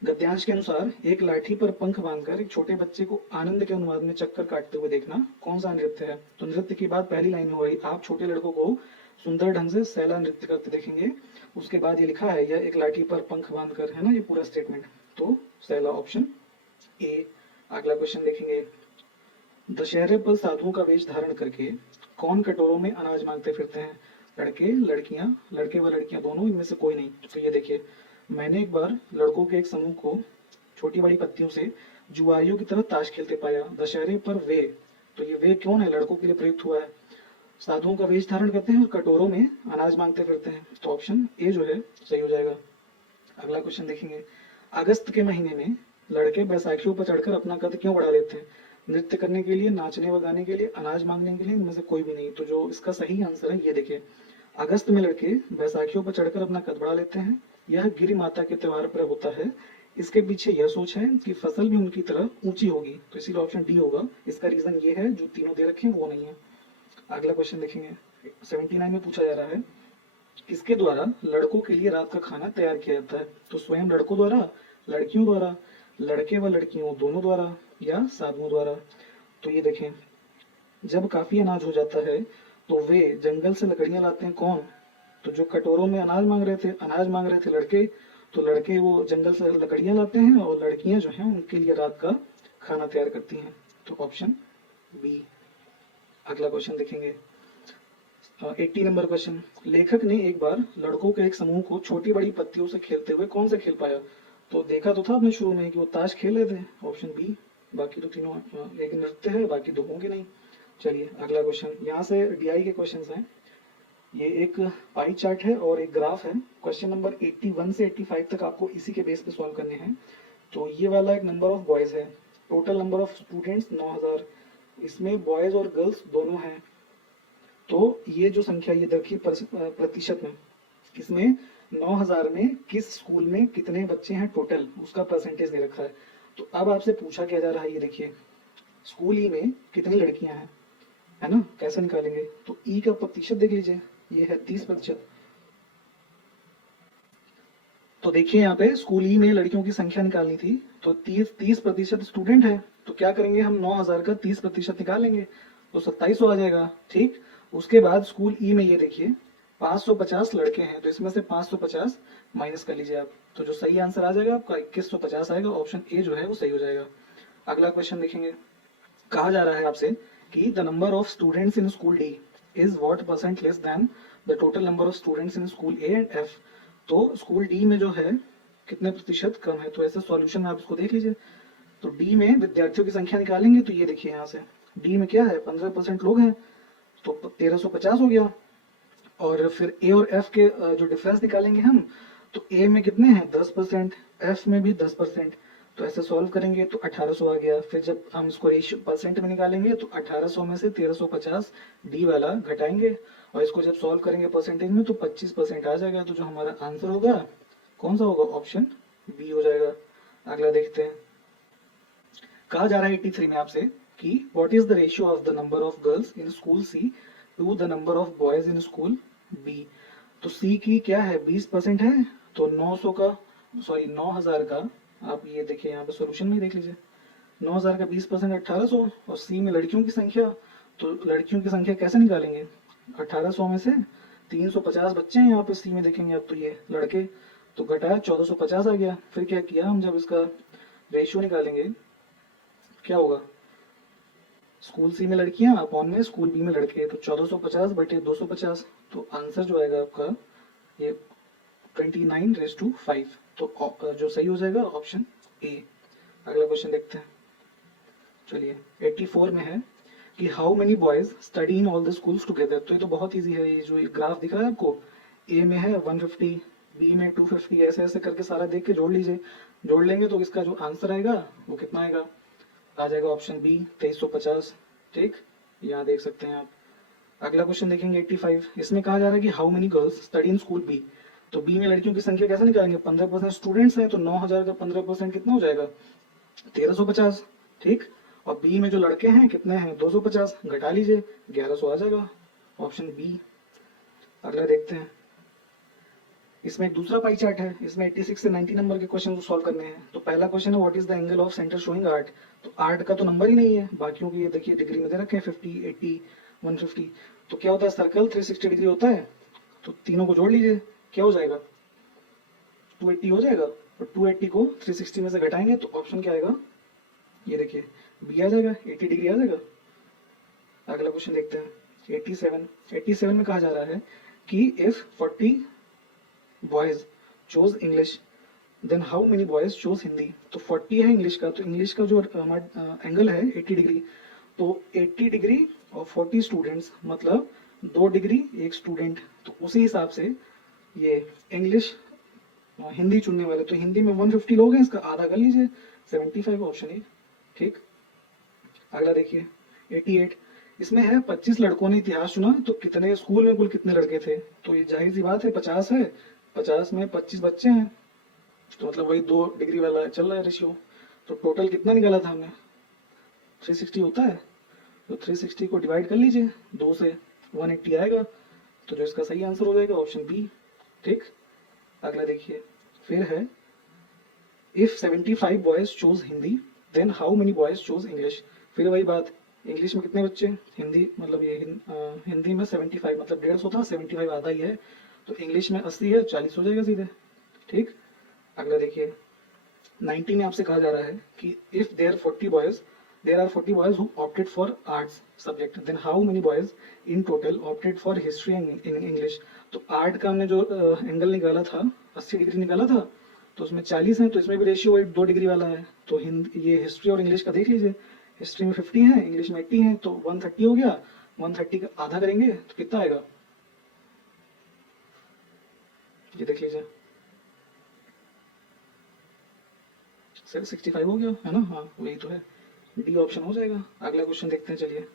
गद्यांश के अनुसार, एक लाठी पर पंख बांधकर एक छोटे बच्चे को आनंद के अनुवाद में चक्कर काटते हुए देखना कौन सा नृत्य है। तो नृत्य की बात पहली लाइन में हो रही, आप छोटे लड़कों को सुंदर ढंग से सैला नृत्य करते देखेंगे। उसके बाद ये लिखा है, यह एक लाठी पर पंख बांधकर, है ना ये पूरा स्टेटमेंट, तो सैला ऑप्शन ए। अगला क्वेश्चन देखेंगे, दशहरे पर साधुओं का वेश धारण करके कौन कटोरों में अनाज मांगते फिरते हैं। लड़के लड़कियां, लड़के व लड़कियां दोनों, इनमें से कोई नहीं। तो ये देखिए, मैंने एक बार लड़कों के एक समूह को छोटी बड़ी पत्तियों से जुआरियों की तरह ताश खेलते पाया। दशहरे पर वे, तो ये वे कौन है, लड़कों के लिए प्रयुक्त हुआ है। साधुओं का वेश धारण करते हैं और कटोरों में अनाज मांगते फिरते हैं, तो ऑप्शन ए जो है सही हो जाएगा। अगला क्वेश्चन देखेंगे, अगस्त के महीने में लड़के बैसाखियों पर चढ़कर अपना कद क्यों बढ़ा लेते हैं। नृत्य करने के लिए, नाचने व गाने के लिए, अनाज मांगने के लिए, इनमें से कोई भी नहीं। तो जो इसका सही आंसर है, ये देखिए, अगस्त में लड़के बैसाखियों पर चढ़कर अपना कद बढ़ा लेते हैं, यह गिरि माता के त्योहार पर होता है। इसके पीछे यह सोच है कि फसल भी उनकी तरह ऊंची होगी, तो इसीलिए ऑप्शन डी होगा। इसका रीजन ये है, जो तीनों दे रखे हैं वो नहीं है। अगला क्वेश्चन देखेंगे, 79 में पूछा जा रहा है, किसके द्वारा लड़कों के लिए रात का खाना तैयार किया जाता है। तो स्वयं लड़कों द्वारा, लड़कियों द्वारा, लड़के व लड़कियों दोनों द्वारा, या साधुओं द्वारा। तो ये देखें, जब काफी अनाज हो जाता है तो वे जंगल से लकड़ियां लाते हैं, कौन, तो जो कटोरों में अनाज मांग रहे थे लड़के, तो लड़के वो जंगल से लकड़ियां लाते हैं और लड़कियां जो हैं उनके लिए रात का खाना तैयार करती हैं, तो ऑप्शन बी। अगला क्वेश्चन देखेंगे 80 नंबर क्वेश्चन। लेखक ने एक बार लड़कों के एक समूह को छोटी बड़ी पत्तियों से खेलते हुए कौन सा खेल पाया? तो देखा तो था आपने शुरू में कि वो ताश खेल रहे थे, ऑप्शन बी। बाकी तो तीनों एक नृत्य है, बाकी दो होंगे नहीं। चलिए अगला क्वेश्चन, यहाँ से डीआई के क्वेश्चंस हैं। ये एक पाई चार्ट है और एक ग्राफ है। क्वेश्चन नंबर 81 से 85 तक आपको इसी के बेस पे सॉल्व करने हैं। तो ये वाला एक नंबर ऑफ बॉयज है, टोटल नंबर ऑफ स्टूडेंट्स 9000, इसमें बॉयज और गर्ल्स दोनों हैं। तो ये जो संख्या ये देखिए प्रतिशत में, इसमें 9000 में किस स्कूल में कितने बच्चे हैं टोटल, उसका परसेंटेज दे रखा है। तो अब आपसे पूछा क्या जा रहा है, ये देखिए स्कूल ई में कितनी लड़कियां हैं, है ना, कैसे निकालेंगे? तो ई का प्रतिशत देख लीजिए, ये है 30%। तो देखिए यहाँ पे स्कूल ई में लड़कियों की संख्या निकालनी थी, तो 30% स्टूडेंट है, तो क्या करेंगे हम 9000 का 30% निकालेंगे तो 2700 आ जाएगा। ठीक, उसके बाद स्कूल ई में ये देखिए 550 लड़के हैं, तो इसमें से 550 माइनस कर लीजिए आप, तो जो सही आंसर आ जाएगा आपका 2150 आएगा। ऑप्शन ए जो है वो सही हो जाएगा। अगला क्वेश्चन देखेंगे, कहा जा रहा है आपसे कि the number of students in school D is what percent less than the total number of students in school A and F. तो स्कूल डी में जो है कितने प्रतिशत कम है, तो ऐसे सॉल्यूशन में आप इसको देख लीजिए। तो डी में विद्यार्थियों की संख्या निकालेंगे, तो ये देखिए यहाँ से डी में क्या है 15% लोग हैं, तो 1350 हो गया। और फिर ए और एफ के जो डिफरेंस निकालेंगे हम, तो ए में कितने हैं 10%, एफ में भी 10%, तो ऐसे सॉल्व करेंगे तो 1800 आ गया। फिर जब हम इसको रेशियो परसेंट में निकालेंगे तो 1800 में से 1350 डी वाला घटाएंगे, और इसको जब सॉल्व करेंगे परसेंटेज में तो 25% आ जाएगा। तो जो हमारा आंसर होगा कौन सा होगा, ऑप्शन बी हो जाएगा। अगला देखते हैं, कहा जा रहा है 83 में आपसे कि what is the ratio of the number of girls in school C to the number of boys in school B. तो सी की क्या है 20% है, तो 9000 का आप ये देखिए यहाँ पे सॉल्यूशन में देख लीजिए, 9000 का 20% 1800, और सी में लड़कियों की संख्या, तो लड़कियों की संख्या कैसे निकालेंगे, 1800 में से 350 बच्चे हैं यहाँ पे सी में देखेंगे आप, तो ये लड़के, तो घटाया 1450 आ गया। फिर क्या किया हम, जब इसका रेशियो निकालेंगे क्या होगा, स्कूल सी में लड़कियां अपॉन में स्कूल बी में लड़के, तो 1450 बटे 250, तो आंसर जो आएगा आपका ये 29:5, तो जो सही हो जाएगा ऑप्शन ए। अगला क्वेश्चन देखते हैं, चलिए 84 में है कि how many boys study in all the schools together. तो ये तो बहुत इजी है, ये जो ग्राफ दिख रहा है आपको, ए में है 150, बी में 250, ऐसे ऐसे करके सारा देख के जोड़ लीजिए। जोड़ लेंगे तो इसका जो आंसर आएगा वो कितना आएगा, आ जाएगा ऑप्शन बी 2350। ठीक, यहाँ देख सकते हैं आप। अगला क्वेश्चन देखेंगे 85, इसमें कहा जा रहा है कि how many girls study in school B. तो बी में लड़कियों की संख्या कैसे निकालेंगे, 15% स्टूडेंट्स हैं, तो 9000 का 15% कितना हो जाएगा 1350। ठीक, और बी में जो लड़के हैं कितने हैं 250, घटा लीजिए 1100 आ जाएगा, ऑप्शन बी। अगला देखते हैं, इसमें एक दूसरा पाई चार्ट है, इसमें 86 से 90 नंबर के क्वेश्चन को सॉल्व करने हैं। तो पहला क्वेश्चन है what is the angle of centre showing art. तो आर्ट का तो नंबर ही नहीं है, बाकियों की ये देखिए डिग्री में दे रखे हैं 50, 80, 150। तो क्या होता है, सर्कल 360 डिग्री होता है, तो तीनों को जोड़ लीजिए, क्या हो जाएगा 280 हो जाएगा, और 280 को 360 में से घटाएंगे तो ऑप्शन क्या आएगा, ये देखिए बी आ जाएगा, 80 डिग्री आ जाएगा। अगला क्वेश्चन देखते हैं 87 में कहा जा रहा है कि if 40 boys chose English then how many boys chose Hindi. तो 40 है इंग्लिश का, तो इंग्लिश का जो एंगल है 80 डिग्री, तो 80 डिग्री और 40 स्टूडेंट्स मतलब 2 डिग्री 1 स्टूडेंट, तो उसी हिसाब से ये इंग्लिश हिंदी चुनने वाले, तो हिंदी में 150 लोग हैं, इसका आधा कर लीजिए 75, ऑप्शन ए। ठीक, अगला देखिए 88, इसमें है 25 लड़कों ने इतिहास चुना, तो कितने स्कूल में कुल कितने लड़के थे। तो ये जाहिर सी बात है 50 है, 50 में 25 बच्चे हैं, तो मतलब वही 2 डिग्री वाला चल रहा है रेशियो। तो टोटल कितना निकाला था हमने 360 होता है, तो 360 को डिवाइड कर लीजिए 2 से, 180 आएगा, तो जो इसका सही आंसर हो जाएगा ऑप्शन बी। ठीक, अगला देखिए, फिर है if 75 boys chose Hindi then how many boys chose English. फिर वही बात, इंग्लिश में कितने बच्चे, हिंदी मतलब ये हिंदी में 75 मतलब 150 था, 75 आधा ही है, तो इंग्लिश में 80 है, 40 हो जाएगा सीधे। ठीक, अगला देखिए 90 में आपसे कहा जा रहा है कि if there 40 boys there are 40 boys who opted for arts subject, then how many boys in total opted for history and in English? तो आर्ट का हमने जो एंगल निकाला था 80 डिग्री निकाला था, तो उसमें 40 है, तो इसमें भी रेशियो 2 डिग्री वाला है। तो ये हिस्ट्री और इंग्लिश का देख लीजिए, हिस्ट्री में 50 है, इंग्लिश में 80 है, तो 130 हो गया। 130 का आधा करेंगे तो कितना आएगा, ये देख लीजिए, 65 हो गया है ना। हाँ वही तो है, डी ऑप्शन हो जाएगा। अगला क्वेश्चन देखते हैं, चलिए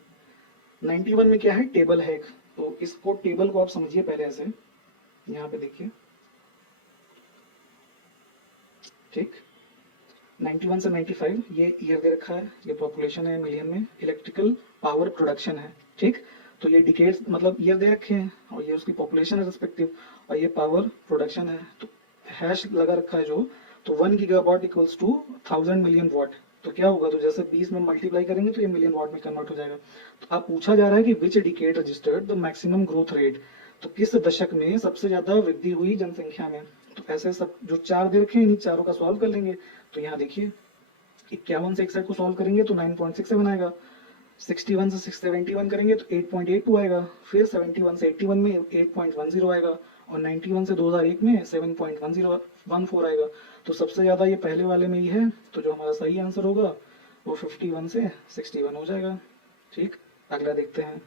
91 में क्या है, टेबल है एक। तो इसको टेबल को आप समझिए पहले ऐसे, यहाँ पे देखिए, ठीक। 91 से 95 ये ईयर दे रखा है, ये पॉपुलेशन है मिलियन में, इलेक्ट्रिकल पावर प्रोडक्शन है, ठीक। तो ये डिकेड्स मतलब ईयर दे रखे हैं, और ये उसकी पॉपुलेशन है रिस्पेक्टिव, और ये पावर प्रोडक्शन है। तो हैश लगा रखा है जो, तो 1 गीगावाट इक्वल्स टू 1000 मिलियन वाट। तो क्या होगा, तो जैसे 20 में मल्टीप्लाई करेंगे तो ये मिलियन वाट में कन्वर्ट हो जाएगा। तो आप पूछा जा रहा है कि which decade registered the maximum growth rate, तो किस दशक में सबसे ज्यादा वृद्धि हुई जनसंख्या में। तो ऐसे सब जो 4 दे रखे हैं, इन चारों का सॉल्व कर लेंगे। तो यहाँ देखिए 51 से 61 को सॉल्व करेंगे तो 9.67 आएगा, 61 से 671 करेंगे तो 8.82 आएगा, फिर 71 से 81 में 8.10 आएगा, और 91 से 2001 में 7.1014 आएगा। तो सबसे ज्यादा ये पहले वाले में ही है, तो जो हमारा सही आंसर होगा वो 51 से 61 हो जाएगा, ठीक। अगला देखते हैं,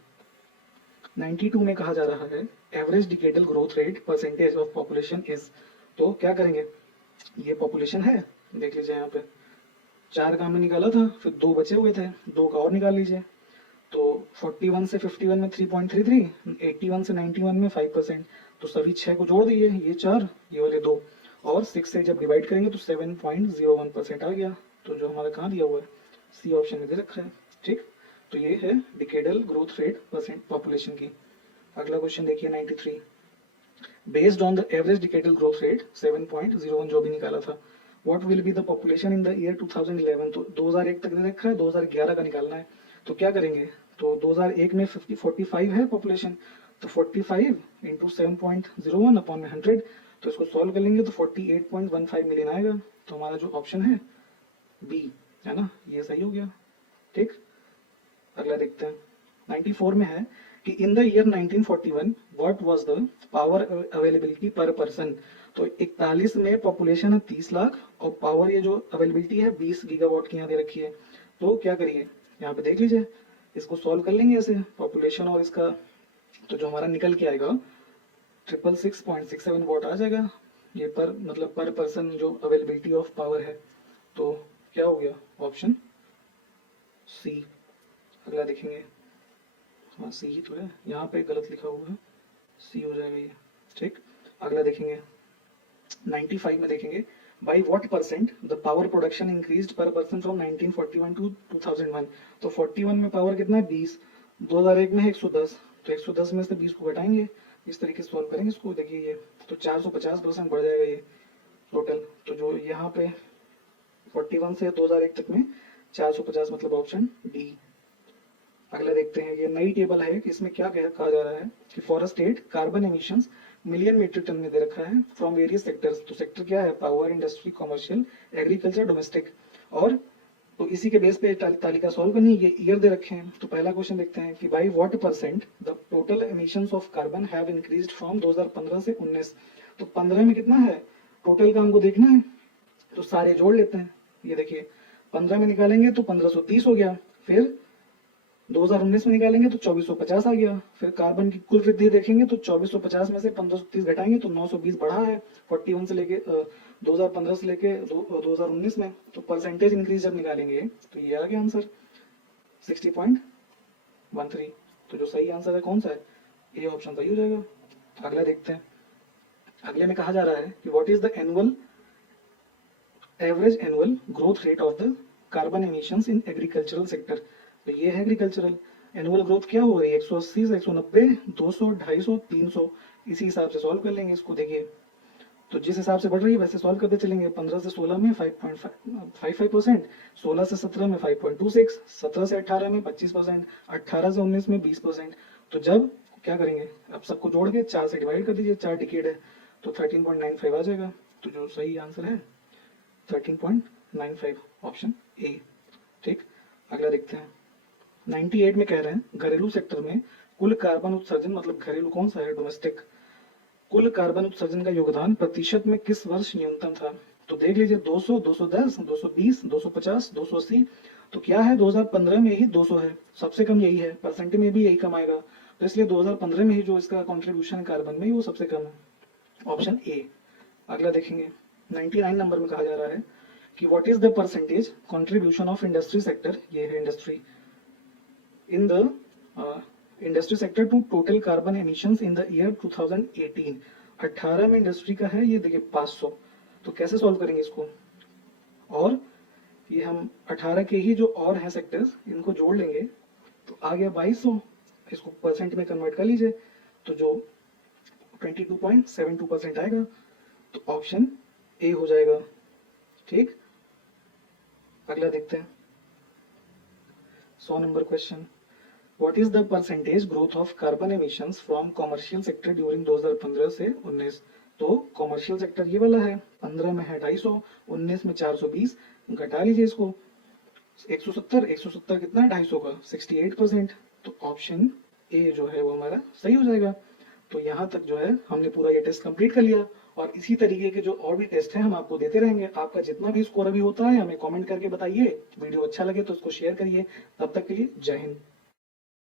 92 में कहा जा रहा है average decadal growth rate percentage of population is. तो क्या करेंगे, ये पॉपुलेशन है, देख लीजिए यहाँ पे 4 का हमने निकाला था, फिर 2 बचे हुए थे, 2 का और निकाल लीजिए। तो 41 से 51 में 3.33, 81 से 91 में 5%। तो सभी 6 को जोड़ दिए, ये 4, ये वाले 2, और 6 से जब डिवाइड करेंगे तो 7.01% आ गया। तो जो हमारा कहाँ दिया हुआ है, सी ऑप्शन में दे रखा है, ठीक। तो ये है decadal growth rate percent population की। अगला क्वेश्चन देखिए 93, based on the average decadal growth rate 7.01 जो भी निकाला था, what will be the population in the year 2011। तो 2001 तक दे रखा है, 2011 का निकालना है। तो क्या करेंगे, तो 2001 में 45 है पॉपुलेशन, तो 45 इंटू 7.01 अपॉन में 100, तो इसको सॉल्व कर लेंगे तो 48.15 मिलियन आएगा। तो हमारा जो ऑप्शन है बी है ना, ये सही हो गया, ठीक। अगला देखते हैं 94 में है कि इन the year 1941 what was the power availability पर पर्सन। तो 41 में पॉपुलेशन है 30 लाख, और पावर ये जो अवेलेबिलिटी है 20 गीगावाट की यहाँ दे रखी है। तो क्या करिए, यहाँ पे देख लीजिए, इसको सॉल्व कर लेंगे ऐसे, पॉपुलेशन और इसका, तो जो हमारा निकल के आएगा 666.67 वाट आ जाएगा, ये पर मतलब पर पर्सन जो अवेलेबिलिटी ऑफ पावर है। तो क्या हो गया, ऑप्शन सी। अगला देखेंगे, हाँ सी ही तो है, यहाँ पे गलत लिखा हुआ है, सी हो जाएगा ये, ठीक। अगला देखेंगे 95 में देखेंगे, by what percent the power production increased पर पर्सन फ्रॉम 1941 टू 2001। तो 41 में पावर कितना है 20, 2001 में है 110, तो 110 में से 20 को घटाएंगे, इस तरीके से सॉल्व करेंगे इसको। देखिए ये तो 450% बढ़ जाएगा ये टोटल। तो जो यहाँ पे 41 से 2001 तक में 450, मतलब ऑप्शन डी। अगला देखते हैं, ये नई टेबल है कि इसमें क्या कहा जा रहा है कि for a state carbon emissions million metric ton में दे रखा है फ्रॉम वेरियस सेक्टर्स। तो सेक्टर क्या है, power, industry, commercial, agriculture, domestic. और तो इसी के बेस पे तालिका सॉल्व करनी है, ये ईयर दे रखे हैं। तो पहला क्वेश्चन देखते हैं कि by what percent the total emissions of carbon have increased from 2015 से 19। तो 15 में कितना है टोटल का हमको देखना है, तो सारे जोड़ लेते हैं। ये देखिए 15 में निकालेंगे तो 1530 हो गया, फिर 2019 में निकालेंगे तो 2450 आ गया, फिर कार्बन की कुल वृद्धि देखेंगे तो 2450 में से 1530 घटाएंगे तो 920 बढ़ा है 41 से लेके 2015 से लेके 2019 में। तो परसेंटेज इंक्रीज जब निकालेंगे तो ये आ गया आंसर 60.13। तो जो सही आंसर है कौन सा है, ये ऑप्शन सही हो जाएगा। अगला देखते हैं, अगले में कहा जा रहा है कि what is the average annual growth rate of the carbon emissions in agricultural sector. तो ये है एग्रीकल्चरल, एनुअल ग्रोथ क्या हो रही है 180 से 190, 200, 250, 300, इसी हिसाब से सॉल्व कर लेंगे इसको। देखिए तो जिस हिसाब से बढ़ रही है वैसे सॉल्व करते चलेंगे। 15 से 16 में 5.55%, 16 से 17 में 5.26, 17 से 18 में 25%, 18 से 19 में 20%। तो जब क्या करेंगे, अब सबको जोड़ के 4 से डिवाइड कर दीजिए, 4 डिकेड है तो 13.95 आ जाएगा। तो जो सही आंसर है 13.95 ऑप्शन ए, ठीक। अगला देखते हैं। 98 में कह रहे हैं घरेलू सेक्टर में कुल कार्बन उत्सर्जन, मतलब घरेलू कौन सा है, डोमेस्टिक, कुल कार्बन उत्सर्जन का योगदान प्रतिशत में किस वर्ष न्यूनतम था। तो देख लीजिए 200, 210, 220, 250, 280। तो क्या है, 2015 में ही 200 है, सबसे कम यही है, परसेंट में भी यही कम आएगा, तो इसलिए 2015 में ही जो इसका कंट्रीब्यूशन कार्बन में वो सबसे कम है, ऑप्शन ए। अगला देखेंगे 99 नंबर में कहा जा रहा है कि what is the percentage contribution of industry sector, ये है industry, in the industry sector to total carbon emissions in the year 2018। 18 में इंडस्ट्री का है, ये देखिए 500। तो कैसे सॉल्व करेंगे इसको, और ये हम 18 के ही जो और हैं सेक्टर्स इनको जोड़ लेंगे तो आ गया 2200, इसको परसेंट में कन्वर्ट कर लीजिए तो जो 22.72% आएगा, तो ऑप्शन ए हो जाएगा। ठीक, अगला देखते हैं 100 number question. What is the percentage growth of carbon emissions from commercial sector during 2015 से 19। तो कॉमर्शियल सेक्टर ये वाला है, 15 में है 250, 19 में 420, घटा लीजिए इसको 170, 170 कितना है 250 का, 68%। तो ऑप्शन ए जो है वो हमारा सही हो जाएगा। तो यहाँ तक जो है हमने पूरा ये टेस्ट कंप्लीट कर लिया, और इसी तरीके के जो और भी टेस्ट हैं हम आपको देते रहेंगे। आपका जितना भी स्कोर अभी होता है हमें कमेंट करके बताइए, वीडियो अच्छा लगे तो उसको शेयर करिए। तब तक के लिए जय हिंद।